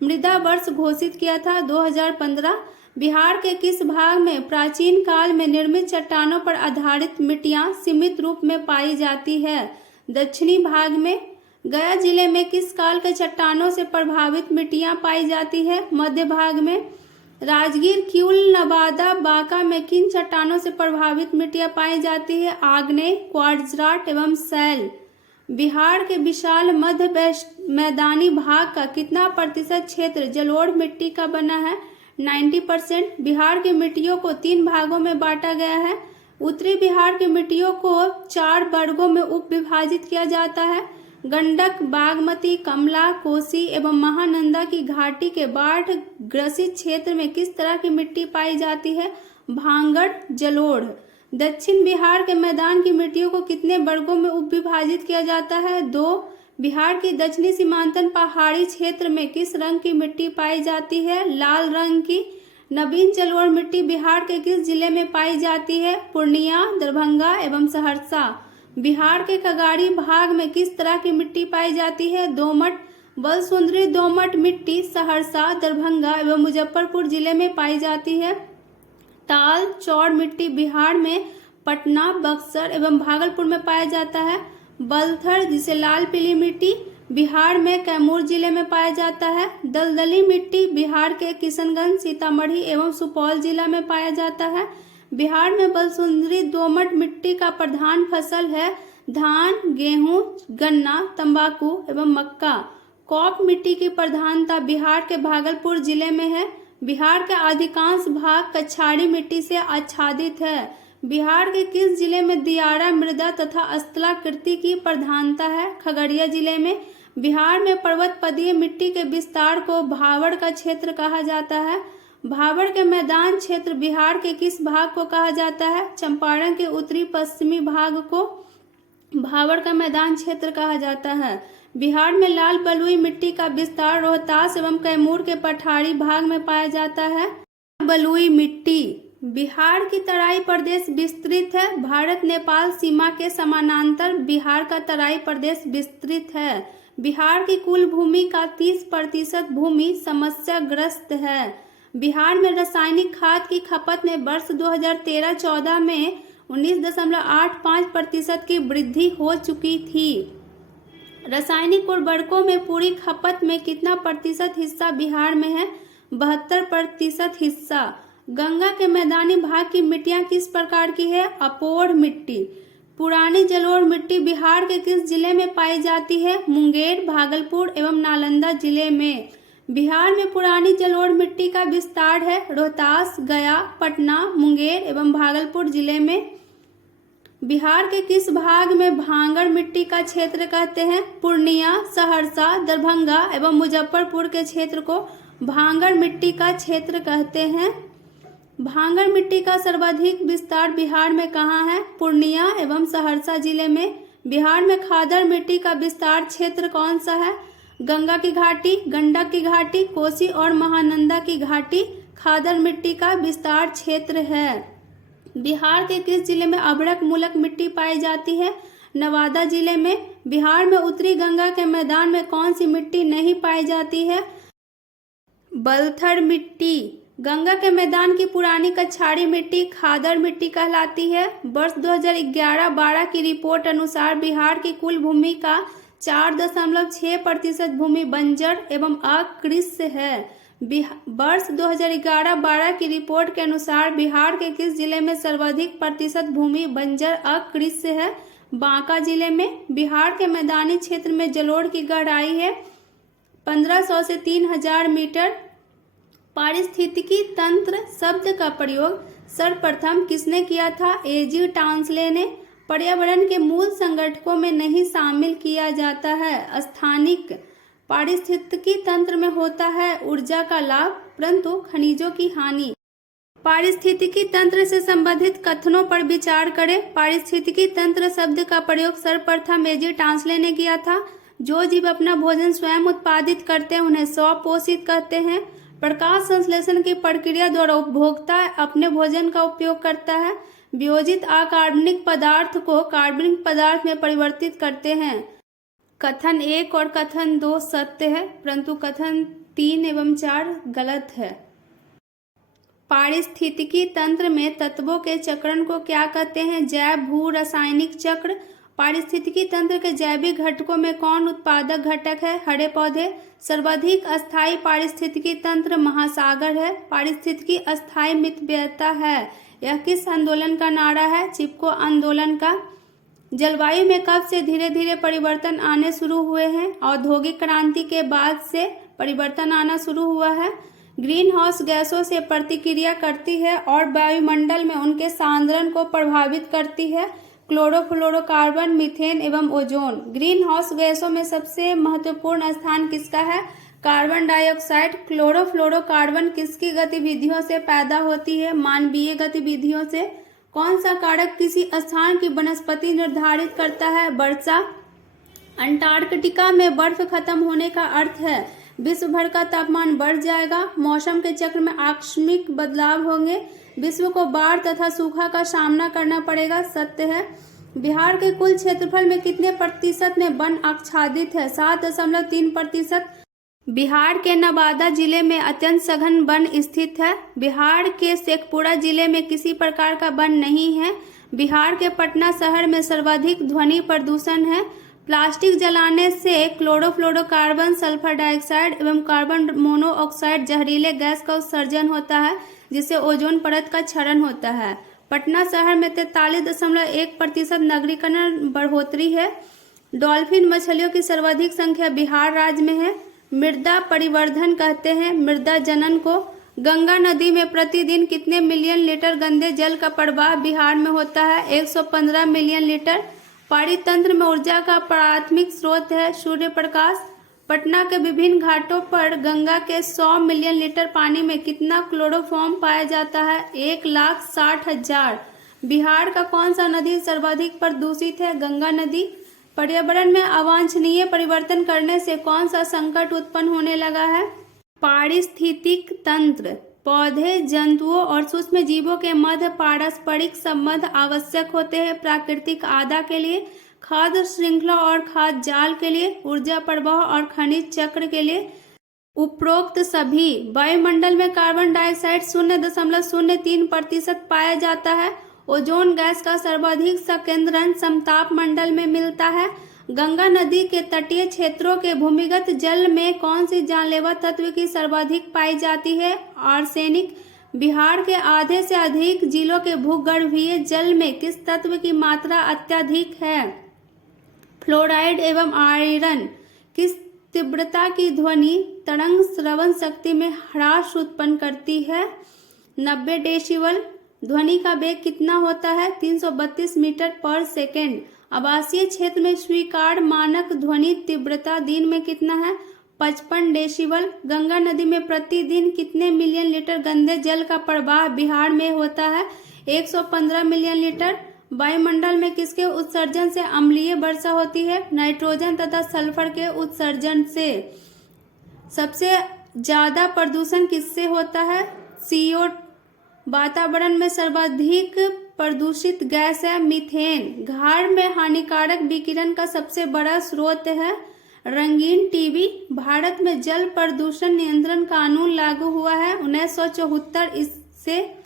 मृदा वर्ष घोषित किया था? 2015। बिहार के किस भाग में प्राचीन काल में निर्मित चट्टानों पर आधारित मिट्टियां सीमित रूप में पाई जाती है? दक्षिणी भाग में। गया जिले में किस काल के चट्टानों से प्रभावित मिट्टियां पाई जाती है? मध्य भाग में। राजगीर, किउल, नवादा, बांका में किन चट्टानों से प्रभावित मिट्टियां पाई जाती है? आग्नेय, क्वार्ट्जराट एवं शैल। बिहार के विशाल मध्य मैदानी भाग का कितना प्रतिशत क्षेत्र जलोढ़ मिट्टी का बना है? 90%। बिहार की मिट्टियों को 3 भागों में बांटा गया है। उत्तरी बिहार की मिट्टियों को 4 वर्गों में उप विभाजित किया जाता है। गंडक, बागमती, कमला, कोसी एवं महानंदा की घाटी के बाढ़ ग्रसित क्षेत्र में किस तरह की मिट्टी पाई जाती है? भांगड़, जलोढ़। दक्षिण बिहार के मैदान की मिट्टियों को कितने वर्गों में उप विभाजित किया जाता है? 2। बिहार की दक्षिणी सीमांतन पहाड़ी क्षेत्र में किस रंग की मिट्टी पाई जाती है? लाल रंग की। नवीन जलोढ़ मिट्टी बिहार के किस जिले में पाई जाती है? पूर्णिया, दरभंगा एवं सहरसा। बिहार के कगाड़ी भाग में किस तरह की मिट्टी पाई जाती है? दोमट। बलसुंदरी दोमट मिट्टी सहरसा, दरभंगा एवं मुजफ्फरपुर जिले में पाई जाती है। ताल चौड़ मिट्टी बिहार में पटना, बक्सर एवं भागलपुर में पाया जाता है। बलथर, जिसे लाल पीली मिट्टी, बिहार में कैमूर जिले में पाया जाता है। दलदली मिट्टी बिहार के किशनगंज, सीतामढ़ी एवं सुपौल जिला में पाया जाता है। बिहार में बलसुंदरी दोमट मिट्टी का प्रधान फसल है धान, गेहूं, गन्ना, तंबाकू एवं मक्का। कॉप मिट्टी की प्रधानता बिहार के भागलपुर जिले में है। बिहार का अधिकांश भाग कछाड़ी मिट्टी से आच्छादित है। बिहार के किस जिले में दियारा मृदा तथा स्थलाकृति की प्रधानता है? खगड़िया जिले में। बिहार में पर्वतपदीय मिट्टी के विस्तार को भावड़ का क्षेत्र कहा जाता है। भावड़ के मैदान क्षेत्र बिहार के किस भाग को कहा जाता है? चंपारण के उत्तरी पश्चिमी भाग को भावड़ का मैदान क्षेत्र कहा जाता है। बिहार में लाल बलुई मिट्टी का विस्तार रोहतास एवं कैमूर के पठारी भाग में पाया जाता है। बलुई मिट्टी बिहार की तराई प्रदेश विस्तृत है। भारत नेपाल सीमा के समानांतर बिहार का तराई प्रदेश विस्तृत है। बिहार की कुल भूमि का 30% भूमि समस्याग्रस्त है। बिहार में रासायनिक खाद की खपत में वर्ष 2013-14 में 19.85% की वृद्धि हो चुकी थी। रासायनिक उर्वरकों में पूरी खपत में कितना प्रतिशत हिस्सा बिहार में है? 72% हिस्सा। गंगा के मैदानी भाग की मिट्टियां किस प्रकार की है? अपोढ़ मिट्टी। पुरानी जलोढ़ मिट्टी बिहार के किस जिले में पाई जाती है? मुंगेर, भागलपुर एवं नालंदा जिले में। बिहार में पुरानी जलोढ़ मिट्टी का विस्तार है रोहतास, गया, पटना, मुंगेर एवं भागलपुर जिले में। बिहार के किस भाग में भांगड़ मिट्टी का क्षेत्र कहते हैं? पूर्णिया, सहरसा, दरभंगा एवं मुजफ्फरपुर के क्षेत्र को भांगड़ मिट्टी का क्षेत्र कहते हैं। भांगड़ मिट्टी का सर्वाधिक विस्तार बिहार में कहाँ है? पूर्णिया एवं सहरसा जिले में। बिहार में खादड़ मिट्टी का विस्तार क्षेत्र कौन सा है? गंगा की घाटी, गंडक की घाटी, कोसी और महानंदा की घाटी खादड़ मिट्टी का विस्तार क्षेत्र है। बिहार के किस जिले में अभ्रक मूलक मिट्टी पाई जाती है? नवादा जिले में। बिहार में उत्तरी गंगा के मैदान में कौन सी मिट्टी नहीं पाई जाती है? बलथर मिट्टी। गंगा के मैदान की पुरानी कछाड़ी मिट्टी खादड़ मिट्टी कहलाती है। वर्ष 2011-12 की रिपोर्ट अनुसार बिहार की कुल भूमि का 4.6% भूमि बंजर एवं अकृषि है। वर्ष 2011-12 की रिपोर्ट के अनुसार बिहार के किस जिले में सर्वाधिक प्रतिशत भूमि बंजर अकृषि है? बांका जिले में। बिहार के मैदानी क्षेत्र में जलोढ़ की गहराई है 1500 से 3000 मीटर। पारिस्थितिकी तंत्र शब्द का प्रयोग सर्वप्रथम किसने किया था? एजी टांसले ने। पर्यावरण के मूल संगठकों में नहीं शामिल किया जाता है। स्थानिक पारिस्थितिकी तंत्र में होता है ऊर्जा का लाभ परंतु खनिजों की हानि। पारिस्थितिकी तंत्र से संबंधित कथनों पर विचार करें। पारिस्थितिकी तंत्र शब्द का प्रयोग सर्वप्रथम एजी टांसले ने किया था। जो जीव अपना भोजन स्वयं उत्पादित करते हैं उन्हें स्वपोषित कहते हैं। प्रकाश संश्लेषण की प्रक्रिया द्वारा उपभोक्ता अपने भोजन का उपयोग करता है। वियोजित अकार्बनिक पदार्थ को कार्बनिक पदार्थ में परिवर्तित करते हैं। कथन 1 और कथन 2 सत्य है परंतु कथन 3 एवं 4 गलत है। पारिस्थितिकी तंत्र में तत्वों के चक्रण को क्या कहते हैं? जैव भू रासायनिक चक्र। पारिस्थितिकी तंत्र के जैविक घटकों में कौन उत्पादक घटक है? हरे पौधे। सर्वाधिक अस्थायी पारिस्थितिकी तंत्र महासागर है। पारिस्थितिकी अस्थायी मितव्ययता है, यह किस आंदोलन का नारा है? चिपको आंदोलन का। जलवायु में कब से धीरे धीरे परिवर्तन आने शुरू हुए हैं? औद्योगिक क्रांति के बाद से परिवर्तन आना शुरू हुआ है। ग्रीन हाउस गैसों से प्रतिक्रिया करती है और वायुमंडल में उनके सांद्रण को प्रभावित करती है। क्लोरोफ्लोरोकार्बन, मीथेन एवं ओजोन। ग्रीन हाउस गैसों में सबसे महत्वपूर्ण स्थान किसका है? Carbon dioxide. क्लोरोफ्लोरोकार्बन किसकी गतिविधियों से पैदा होती है? मानवीय गतिविधियों से। कौन सा कारक किसी स्थान की वनस्पति निर्धारित करता है? वर्षा। अंटार्कटिका में बर्फ खत्म होने का अर्थ है विश्व भर का तापमान बढ़ जाएगा। मौसम के चक्र में आकस्मिक बदलाव होंगे। विश्व को बाढ़ तथा सूखा का सामना करना पड़ेगा। सत्य है। बिहार के कुल क्षेत्रफल में कितने प्रतिशत में वन आच्छादित है? 7.3%। बिहार के नवादा जिले में अत्यंत सघन वन स्थित है। बिहार के शेखपुरा जिले में किसी प्रकार का वन नहीं है। बिहार के पटना शहर में सर्वाधिक ध्वनि प्रदूषण है। प्लास्टिक जलाने से क्लोरोफ्लोरोकार्बन, सल्फर डाइऑक्साइड एवं कार्बन मोनोऑक्साइड जहरीले गैस का उत्सर्जन होता है, जिससे ओजोन परत का क्षरण होता है। पटना शहर में 43.1% नगरीकरण बढ़ोतरी है। डॉल्फिन मछलियों की सर्वाधिक संख्या बिहार राज्य में है। मृदा परिवर्धन कहते हैं मृदा जनन को। गंगा नदी में प्रतिदिन कितने मिलियन लीटर गंदे जल का प्रवाह बिहार में होता है? 115 मिलियन लीटर। पारितंत्र में ऊर्जा का प्राथमिक स्रोत है सूर्य प्रकाश। पटना के विभिन्न घाटों पर गंगा के 100 मिलियन लीटर पानी में कितना क्लोरोफॉर्म पाया जाता है? 1,60,000। बिहार का कौन सा नदी सर्वाधिक प्रदूषित है? गंगा नदी। पर्यावरण में अवांछनीय परिवर्तन करने से कौन सा संकट उत्पन्न होने लगा है? पारिस्थितिक तंत्र। पौधे, जंतुओं और सूक्ष्म जीवों के मध्य पारस्परिक संबंध आवश्यक होते हैं प्राकृतिक आदा के लिए, खाद्य श्रृंखला और खाद्य जाल के लिए, ऊर्जा प्रवाह और खनिज चक्र के लिए। उपरोक्त सभी। वायुमंडल में कार्बन डाइऑक्साइड 0.03% पाया जाता है। ओजोन गैस का सर्वाधिक संकेंद्रण समताप मंडल में मिलता है। गंगा नदी के तटीय क्षेत्रों के भूमिगत जल में कौन सी जानलेवा तत्व की सर्वाधिक पाई जाती है? आर्सेनिक। बिहार के आधे से अधिक जिलों के भूगर्भीय जल में किस तत्व की मात्रा अत्यधिक है? फ्लोराइड एवं आयरन। किस तीव्रता की ध्वनि तरंग श्रवण शक्ति में ह्रास उत्पन्न करती है? 90 डेसिबल। ध्वनि का वेग कितना होता है? 332 मीटर पर सेकेंड। आवासीय क्षेत्र में स्वीकार्य मानक ध्वनि तीव्रता दिन में कितना है? 55 डेसिबल। गंगा नदी में प्रतिदिन कितने मिलियन लीटर गंदे जल का प्रवाह बिहार में होता है? 115 मिलियन लीटर। वायुमंडल में किसके उत्सर्जन से अम्लीय वर्षा होती है? नाइट्रोजन तथा सल्फर के उत्सर्जन से। सबसे ज्यादा प्रदूषण किससे होता है? CO। वातावरण में सर्वाधिक प्रदूषित गैस है मीथेन। घर में हानिकारक विकिरण का सबसे बड़ा स्रोत है रंगीन टीवी। भारत में जल प्रदूषण नियंत्रण कानून लागू हुआ है 1974। इससे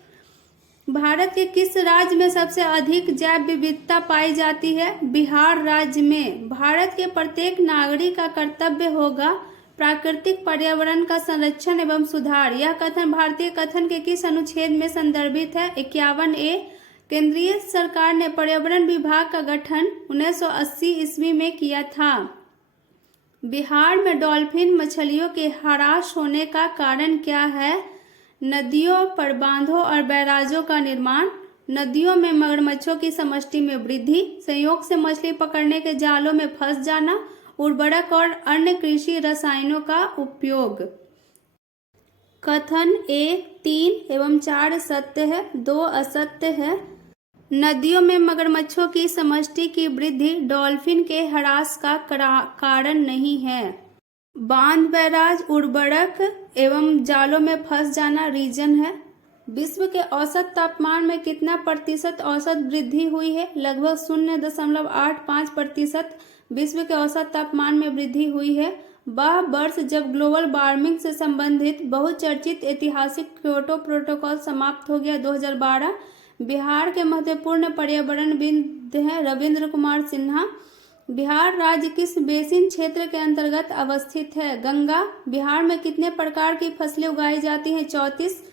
भारत के किस राज्य में सबसे अधिक जैव विविधता पाई जाती है? बिहार राज्य में। भारत के प्रत्येक नागरिक का कर्तव्य होगा प्राकृतिक पर्यावरण का संरक्षण एवं सुधार। यह कथन भारतीय कथन के किस अनुच्छेद में संदर्भित है? 51A। केंद्रीय सरकार ने पर्यावरण विभाग का गठन 1980 ईस्वी में किया था। बिहार में डॉल्फिन मछलियों के ह्रास होने का कारण क्या है? नदियों पर बांधों और बैराजों का निर्माण, नदियों में मगरमच्छों की समष्टि में वृद्धि, संयोग से मछली पकड़ने के जालों में फंस जाना, उर्वरक और अन्य कृषि रसायनों का उपयोग। कथन 1, 3 एवं 4 सत्य है, 2 असत्य है। नदियों में मगरमच्छों की समष्टि की वृद्धि डॉल्फिन के ह्रास का कारण नहीं है। बांध, बैराज, उर्वरक एवं जालों में फंस जाना रीजन है। विश्व के औसत तापमान में कितना प्रतिशत औसत वृद्धि हुई है? लगभग 0.85% विश्व के औसत तापमान में वृद्धि हुई है। वह वर्ष जब ग्लोबल वार्मिंग से संबंधित बहुचर्चित ऐतिहासिक क्योटो प्रोटोकॉल समाप्त हो गया 2012। बिहार के महत्वपूर्ण पर्यावरणविद हैं रविंद्र कुमार सिन्हा। बिहार राज्य किस बेसिन क्षेत्र के अंतर्गत अवस्थित है? गंगा। बिहार में कितने प्रकार की फसलें उगाई जाती हैं? 34।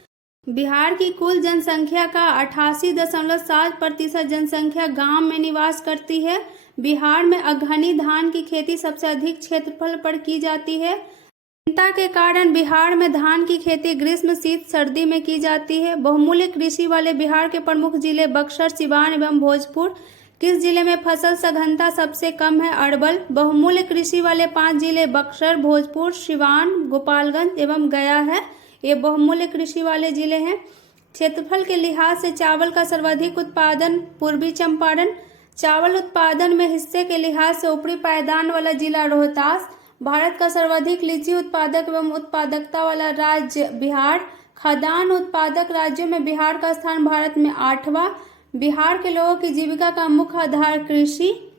बिहार की कुल जनसंख्या का 88.7% जनसंख्या गांव में निवास करती है। बिहार में अगहनी धान की खेती सबसे अधिक क्षेत्रफल पर की जाती है। चिंता के कारण बिहार में धान की खेती ग्रीष्म, शीत, सर्दी में की जाती है। बहुमूल्य कृषि वाले बिहार के प्रमुख जिले बक्सर, सिवान एवं भोजपुर। किस जिले में फसल सघनता सबसे कम है? अरवल। बहुमूल्य कृषि वाले 5 जिले बक्सर, भोजपुर, सिवान, गोपालगंज एवं गया है। ये बहुमूल्य कृषि वाले जिले हैं। क्षेत्रफल के लिहाज से चावल का सर्वाधिक उत्पादन पूर्वी चंपारण। चावल उत्पादन में हिस्से के लिहाज से ऊपरी पायदान वाला जिला रोहतास। भारत का सर्वाधिक लीची उत्पादक एवं उत्पादकता वाला राज्य बिहार। खाद्यान्न उत्पादक राज्यों में बिहार का स्थान भारत में 8वां। बिहार के लोगों की जीविका का मुख्य आधार कृषि।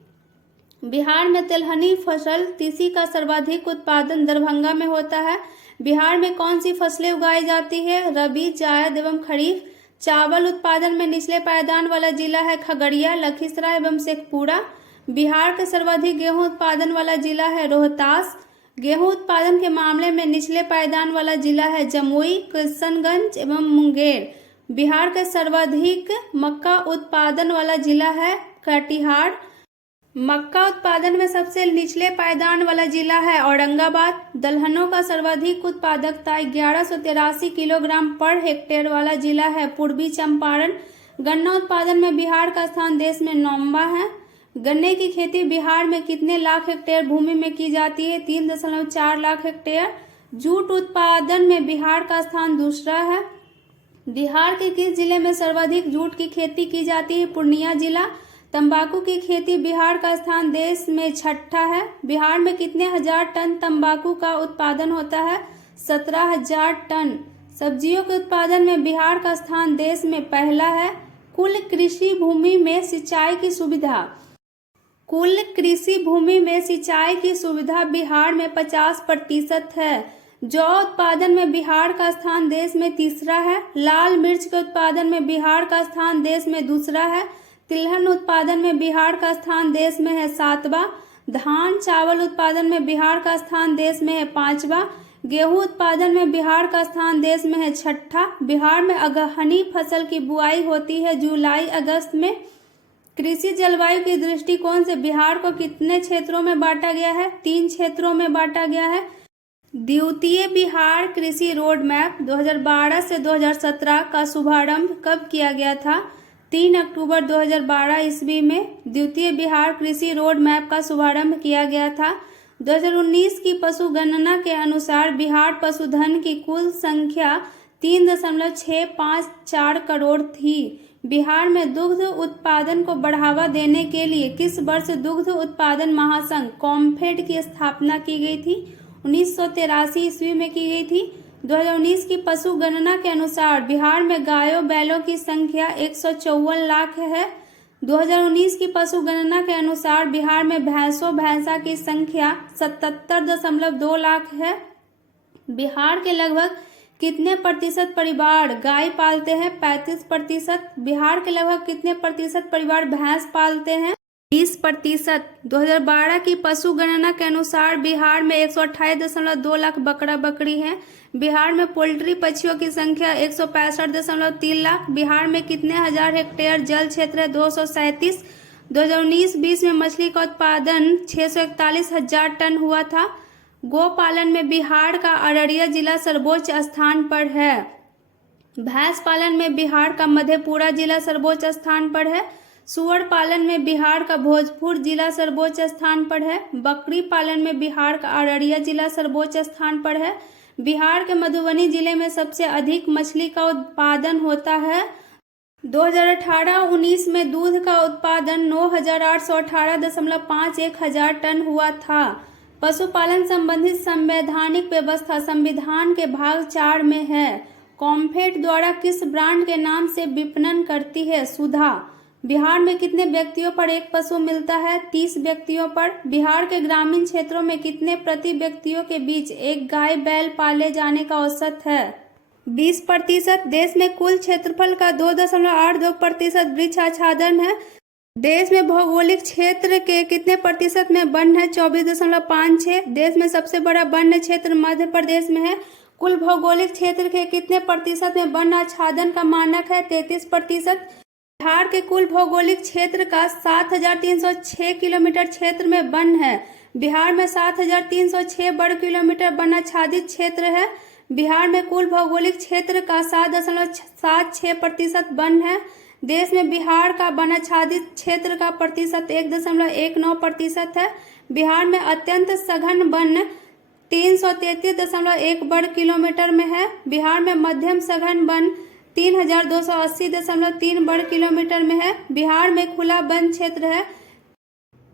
बिहार में तिलहनी फसल तीसी का सर्वाधिक उत्पादन दरभंगा में होता है। बिहार में कौन सी फसलें उगाई जाती है? रबी, जायद एवं खरीफ। चावल उत्पादन में निचले पायदान वाला जिला है खगड़िया, लखीसराय एवं शेखपुरा। बिहार के सर्वाधिक गेहूं उत्पादन वाला जिला है रोहतास। गेहूं उत्पादन के मामले में निचले पायदान वाला जिला है जमुई, किशनगंज एवं मुंगेर। बिहार के सर्वाधिक मक्का उत्पादन वाला जिला है कटिहार। मक्का उत्पादन में सबसे निचले पायदान वाला जिला है औरंगाबाद। दलहनों का सर्वाधिक उत्पादकता 1183 किलोग्राम पर हेक्टेयर वाला जिला है पूर्वी चंपारण। गन्ना उत्पादन में बिहार का स्थान देश में 9वां है। गन्ने की खेती बिहार में कितने लाख हेक्टेयर भूमि में की जाती है? 3.4 लाख हेक्टेयर। जूट उत्पादन में बिहार का स्थान दूसरा है। बिहार के किस जिले में सर्वाधिक जूट की खेती की जाती है? पूर्णिया जिला। तंबाकू की खेती बिहार का स्थान देश में 6ठा है। बिहार में कितने हजार टन तंबाकू का उत्पादन होता है? 17,000 टन। सब्जियों के उत्पादन में बिहार का स्थान देश में पहला है। कुल कृषि भूमि में सिंचाई की सुविधा। कुल कृषि भूमि में सिंचाई की सुविधा बिहार में 50% है। जौ उत्पादन में बिहार का स्थान देश में तीसरा है। लाल मिर्च के उत्पादन में बिहार का स्थान देश में दूसरा है। तिलहन उत्पादन में बिहार का स्थान देश में है 7वां। धान चावल उत्पादन में बिहार का स्थान देश में है 5वां। गेहूं उत्पादन में बिहार का स्थान देश में है 6ठा। बिहार में अगहनी फसल की बुआई होती है जुलाई अगस्त में। कृषि जलवायु के दृष्टिकोण से बिहार को कितने क्षेत्रों में बांटा गया है? 3 क्षेत्रों में बांटा गया है। द्वितीय बिहार कृषि रोड मैप 2012 से 2017 का शुभारंभ कब किया गया था? 3 अक्टूबर 2012 ईस्वी में द्वितीय बिहार कृषि रोड मैप का शुभारंभ किया गया था। 2019 की पशु गणना के अनुसार बिहार पशुधन की कुल संख्या 3.654 करोड़ थी। बिहार में दुग्ध उत्पादन को बढ़ावा देने के लिए किस वर्ष दुग्ध उत्पादन महासंघ कॉम्फेड की स्थापना की गई थी? 1983 ईस्वी में की गई थी। 2019 की पशु गणना के अनुसार बिहार में गायों बैलों की संख्या 154 लाख है। 2019 की पशु गणना के अनुसार बिहार में भैंसों भैंसा की संख्या 77.2 लाख है। बिहार के लगभग कितने प्रतिशत परिवार गाय पालते हैं? 35%। बिहार के लगभग कितने प्रतिशत परिवार भैंस पालते हैं? 20%। 2012 की पशु गणना के अनुसार बिहार में 128.2 लाख बकरा बकरी हैं। बिहार में पोल्ट्री पक्षियों की संख्या 165.3 लाख। बिहार में कितने हजार हेक्टेयर जल क्षेत्र है? 237। 2019-20 में मछली का उत्पादन 641,000 टन हुआ था। गोपालन में बिहार का अररिया जिला सर्वोच्च स्थान पर है। भैंस पालन में बिहार का मधेपुरा जिला सर्वोच्च स्थान पर है। सूअर पालन में बिहार का भोजपुर जिला सर्वोच्च स्थान पर है। बकरी पालन में बिहार का अररिया जिला सर्वोच्च स्थान पर है। बिहार के मधुबनी जिले में सबसे अधिक मछली का उत्पादन होता है। 2018-19 में दूध का उत्पादन 9,818.51 हजार टन हुआ था। पशुपालन संबंधित संवैधानिक व्यवस्था संविधान के भाग 4 में है। कॉम्फेड द्वारा किस ब्रांड के नाम से विपणन करती है? सुधा। बिहार में कितने व्यक्तियों पर एक पशु मिलता है? 30 व्यक्तियों पर। बिहार के ग्रामीण क्षेत्रों में कितने प्रति व्यक्तियों के बीच एक गाय बैल पाले जाने का औसत है? 20%। देश में कुल क्षेत्रफल का 2.82% वृक्ष आच्छादन है। देश में भौगोलिक क्षेत्र के कितने प्रतिशत में वन है? 24.56। देश में सबसे बड़ा वन्य क्षेत्र मध्य प्रदेश में है। कुल भौगोलिक क्षेत्र के कितने प्रतिशत में वन आच्छादन का मानक है? 33%। बिहार के कुल भौगोलिक क्षेत्र का 7,306 किलोमीटर क्षेत्र में वन है। बिहार में 7,306 वर्ग किलोमीटर वन आच्छादित क्षेत्र है। बिहार में कुल भौगोलिक क्षेत्र का 7.76% वन है। देश में बिहार का वन आच्छादित क्षेत्र का प्रतिशत 1.19% है। बिहार में अत्यंत सघन वन 333.1 वर्ग किलोमीटर में है। बिहार में मध्यम सघन वन 3,280.3 वर्ग किलोमीटर में है। बिहार में खुला वन क्षेत्र है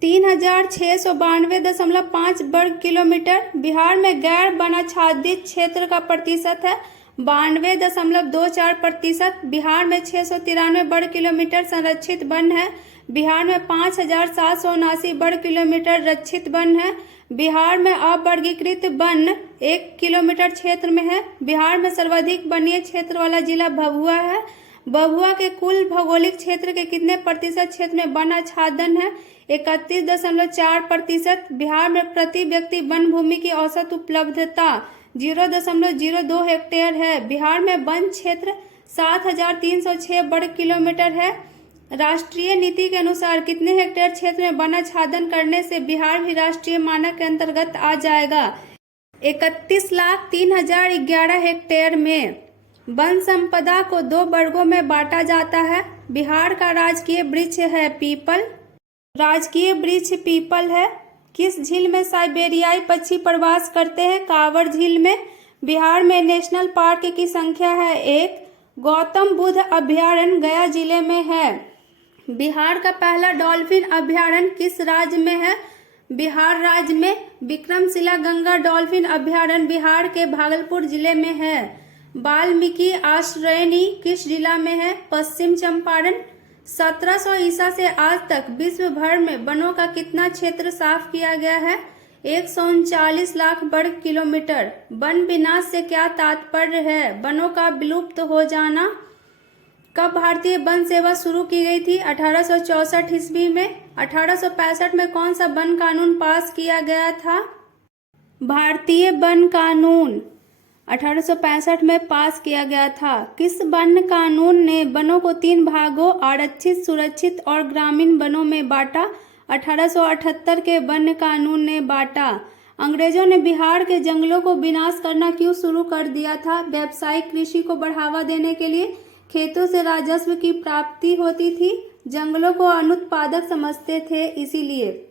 3,692.5 वर्ग किलोमीटर। बिहार में गैर वनाच्छादित क्षेत्र का प्रतिशत है 92.24%। बिहार में 693 वर्ग किलोमीटर संरक्षित वन है। बिहार में 5,779 वर्ग किलोमीटर रक्षित वन है। बिहार में अवर्गीकृत वन 1 किलोमीटर क्षेत्र में है। बिहार में सर्वाधिक वनीय क्षेत्र वाला जिला भभुआ है। भभुआ के कुल भौगोलिक क्षेत्र के कितने प्रतिशत क्षेत्र में वन आच्छादन है? 31.4%। बिहार में प्रति व्यक्ति वन भूमि की औसत उपलब्धता 0.02 हेक्टेयर है। बिहार में वन क्षेत्र 7,306 वर्ग किलोमीटर है। राष्ट्रीय नीति के अनुसार कितने हेक्टेयर क्षेत्र में वन आच्छादन करने से बिहार भी राष्ट्रीय मानक के अंतर्गत आ जाएगा? 31,03,011 हेक्टेयर में। वन संपदा को 2 वर्गों में बांटा जाता है। बिहार का राजकीय वृक्ष है पीपल। राजकीय वृक्ष पीपल है। किस झील में साइबेरियाई पक्षी प्रवास करते हैं? कांवर झील में। बिहार में नेशनल पार्क की संख्या है 1। गौतम बुद्ध अभयारण्य गया जिले में है। बिहार का पहला डॉल्फिन अभयारण्य किस राज्य में है? बिहार राज्य में। विक्रमशिला गंगा डॉल्फिन अभयारण्य बिहार के भागलपुर जिले में है। वाल्मीकि आश्रयनी किस जिला में है? पश्चिम चंपारण। 1700 ईसा से आज तक विश्व भर में वनों का कितना क्षेत्र साफ किया गया है? 139 लाख वर्ग किलोमीटर। वन विनाश से क्या तात्पर्य है? वनों का विलुप्त हो जाना। कब भारतीय वन सेवा शुरू की गई थी? 1864 ईस्वी में। 1865 में कौन सा वन कानून पास किया गया था? भारतीय वन कानून 1865 में पास किया गया था। किस वन कानून ने वनों को 3 भागों आरक्षित, सुरक्षित और ग्रामीण वनों में बांटा? 1878 के वन कानून ने बांटा। अंग्रेजों ने बिहार के जंगलों को विनाश करना क्यों शुरू कर दिया था? व्यावसायिक कृषि को बढ़ावा देने के लिए। खेतों से राजस्व की प्राप्ति होती थी। जंगलों को अनुत्पादक समझते थे, इसीलिए।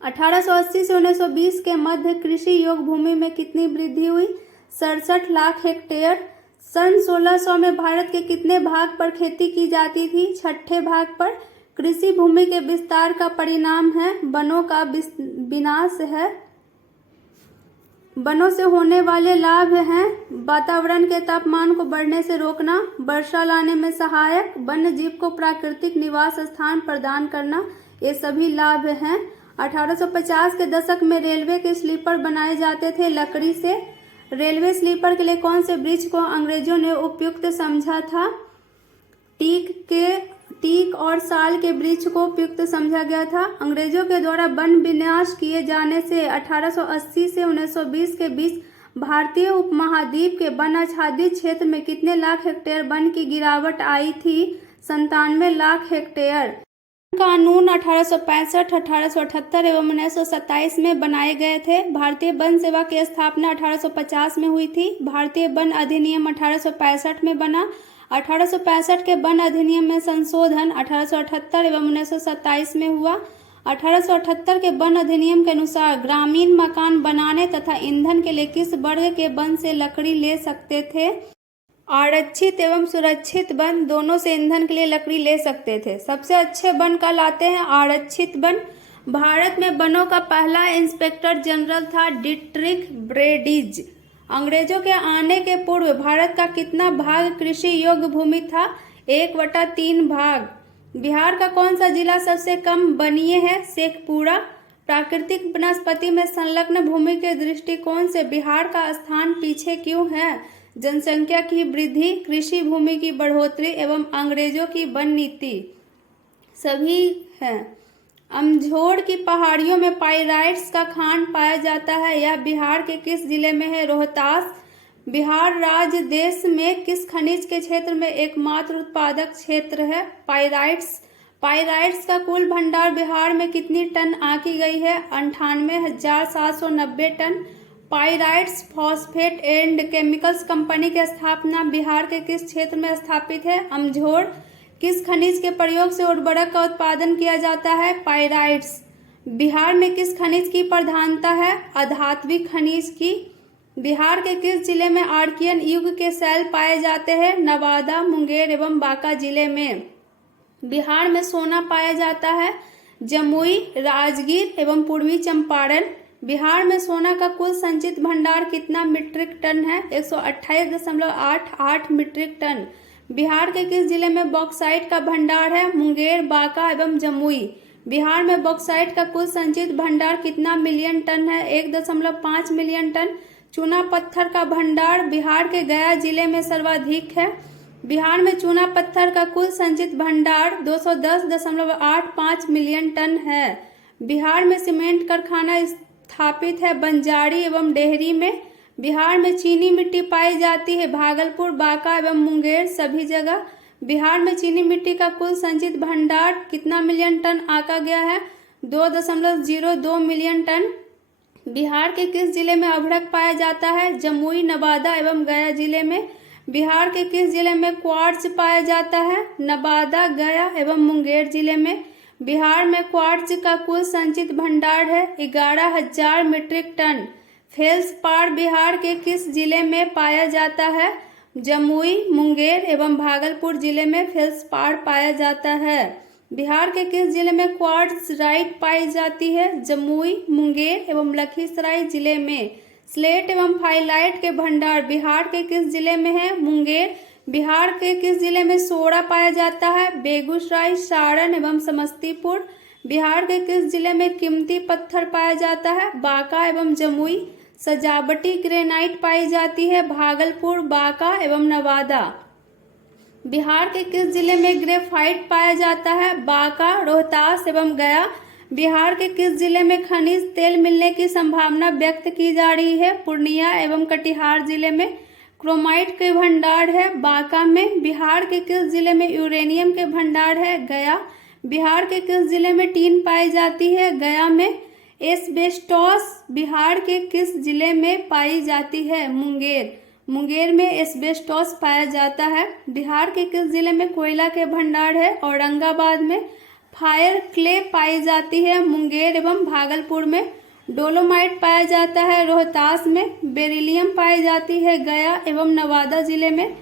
1880 से 1920 के मध्य कृषि योग्य भूमि में कितनी वृद्धि हुई? 67 लाख हेक्टेयर। सन 1600 में भारत के कितने भाग पर खेती की जाती थी? 6ठे भाग पर। कृषि भूमि के विस्तार का परिणाम है वनों का विनाश है। वनों से होने वाले लाभ हैं वातावरण के तापमान को बढ़ने से रोकना, वर्षा लाने में सहायक, वन्य जीव को प्राकृतिक निवास स्थान प्रदान करना, ये सभी लाभ हैं। 1850 के दशक में रेलवे के स्लीपर बनाए जाते थे लकड़ी से। रेलवे स्लीपर के लिए कौन से वृक्ष को अंग्रेजों ने उपयुक्त समझा था? टीक और साल के वृक्ष को उपयुक्त समझा गया था। अंग्रेजों के द्वारा वन विनाश किए जाने से 1880 से 1920 के बीच भारतीय उपमहाद्वीप के वन आच्छादित क्षेत्र में कितने लाख हेक्टेयर वन की गिरावट आई थी? 97 लाख हेक्टेयर। कानून 1865, 1878 एवं 1927 में बनाए गए थे। भारतीय वन सेवा की स्थापना 1850 में हुई थी। भारतीय वन अधिनियम 1865 में बना। 1865 के वन अधिनियम में संशोधन 1878 एवं 1927 में हुआ। 1878 के वन अधिनियम के अनुसार ग्रामीण मकान बनाने तथा ईंधन के लिए किस वर्ग के वन से लकड़ी ले सकते थे? आरक्षित एवं सुरक्षित वन दोनों से ईंधन के लिए लकड़ी ले सकते थे। सबसे अच्छे वन कहलाते हैं आरक्षित वन। भारत में वनों का पहला इंस्पेक्टर जनरल था डिट्रिक ब्रेडिज। अंग्रेजों के आने के पूर्व भारत का कितना भाग कृषि योग्य भूमि था? 1/3 भाग। बिहार का कौन सा जिला सबसे कम वनीय है? शेखपुरा। प्राकृतिक वनस्पति में संलग्न भूमि के दृष्टिकोण से बिहार का स्थान पीछे क्यों है? जनसंख्या की वृद्धि, कृषि भूमि की बढ़ोतरी एवं अंग्रेजों की वन नीति सभी हैं। अमझोड़ की पहाड़ियों में पाइराइट्स का खान पाया जाता है। यह बिहार के किस जिले में है? रोहतास। बिहार राज्य देश में किस खनिज के क्षेत्र में एकमात्र उत्पादक क्षेत्र है? पाइराइट्स। पाइराइट्स का कुल भंडार बिहार में कितनी टन आंकी गई है? 98,790 ton. Pyrites Phosphate and Chemicals Company की स्थापना बिहार के किस क्षेत्र में स्थापित है? अमझोड़। किस खनिज के प्रयोग से उर्वरक का उत्पादन किया जाता है? पाइराइट्स। बिहार में किस खनिज की प्रधानता है? अधात्विक खनिज की। बिहार के किस जिले में आर्कियन युग के शैल पाए जाते हैं? नवादा, मुंगेर एवं बांका जिले में। बिहार में सोना पाया जाता है? जमुई, राजगीर एवं पूर्वी चंपारण। बिहार में सोना का कुल संचित भंडार कितना मीट्रिक टन है? 128.88 मीट्रिक टन। बिहार के किस जिले में बॉक्साइट का भंडार है? मुंगेर, बांका एवं जमुई। बिहार में बॉक्साइट का कुल संचित भंडार कितना मिलियन टन है? 1.5 मिलियन टन। चूना पत्थर का भंडार बिहार के गया जिले में सर्वाधिक है। बिहार में चूना पत्थर का कुल संचित भंडार 210.85 मिलियन टन है। बिहार में सीमेंट कारखाना स्थापित है बंजारी एवं डेहरी में। बिहार में चीनी मिट्टी पाई जाती है भागलपुर, बांका एवं मुंगेर सभी जगह। बिहार में चीनी मिट्टी का कुल संचित भंडार कितना मिलियन टन आंका गया है? 2.02 मिलियन टन। बिहार के किस जिले में अभ्रक पाया जाता है? जमुई, नवादा एवं गया जिले में। बिहार के किस जिले में क्वार्ट्ज पाया जाता है? नवादा, गया एवं मुंगेर जिले में। बिहार में क्वार्ट्ज का कुल संचित भंडार है 11,000 मीट्रिक टन। फेल्सपार बिहार के किस जिले में पाया जाता है? जमुई, मुंगेर एवं भागलपुर जिले में फेल्सपार पाया जाता है। बिहार के किस जिले में क्वार्ट्जराइट पाई जाती है? जमुई, मुंगेर एवं लखीसराय जिले में। स्लेट एवं फाइलाइट के भंडार बिहार के किस जिले में है? मुंगेर। बिहार के किस जिले में सोडा पाया जाता है? बेगूसराय, सारण एवं समस्तीपुर। बिहार के किस जिले में कीमती पत्थर पाया जाता है? बांका एवं जमुई। सजावटी ग्रेनाइट पाई जाती है भागलपुर, बांका एवं नवादा। बिहार के किस जिले में ग्रेफाइट पाया जाता है? बांका, रोहतास एवं गया। बिहार के किस जिले में खनिज तेल मिलने की संभावना व्यक्त की जा रही है? पूर्णिया एवं कटिहार जिले में। क्रोमाइट के भंडार है बांका में। बिहार के किस जिले में यूरेनियम के भंडार है? गया। बिहार के किस जिले में टीन पाई जाती है? गया में। एस्बेस्टॉस बिहार के किस जिले में पाई जाती है? मुंगेर। मुंगेर में एस्बेस्टॉस पाया जाता है। बिहार के किस जिले में कोयला के भंडार है? औरंगाबाद में। फायर क्ले पाई जाती है मुंगेर एवं भागलपुर में। डोलोमाइट पाया जाता है रोहतास में। बेरिलियम पाई जाती है गया एवं नवादा जिले में।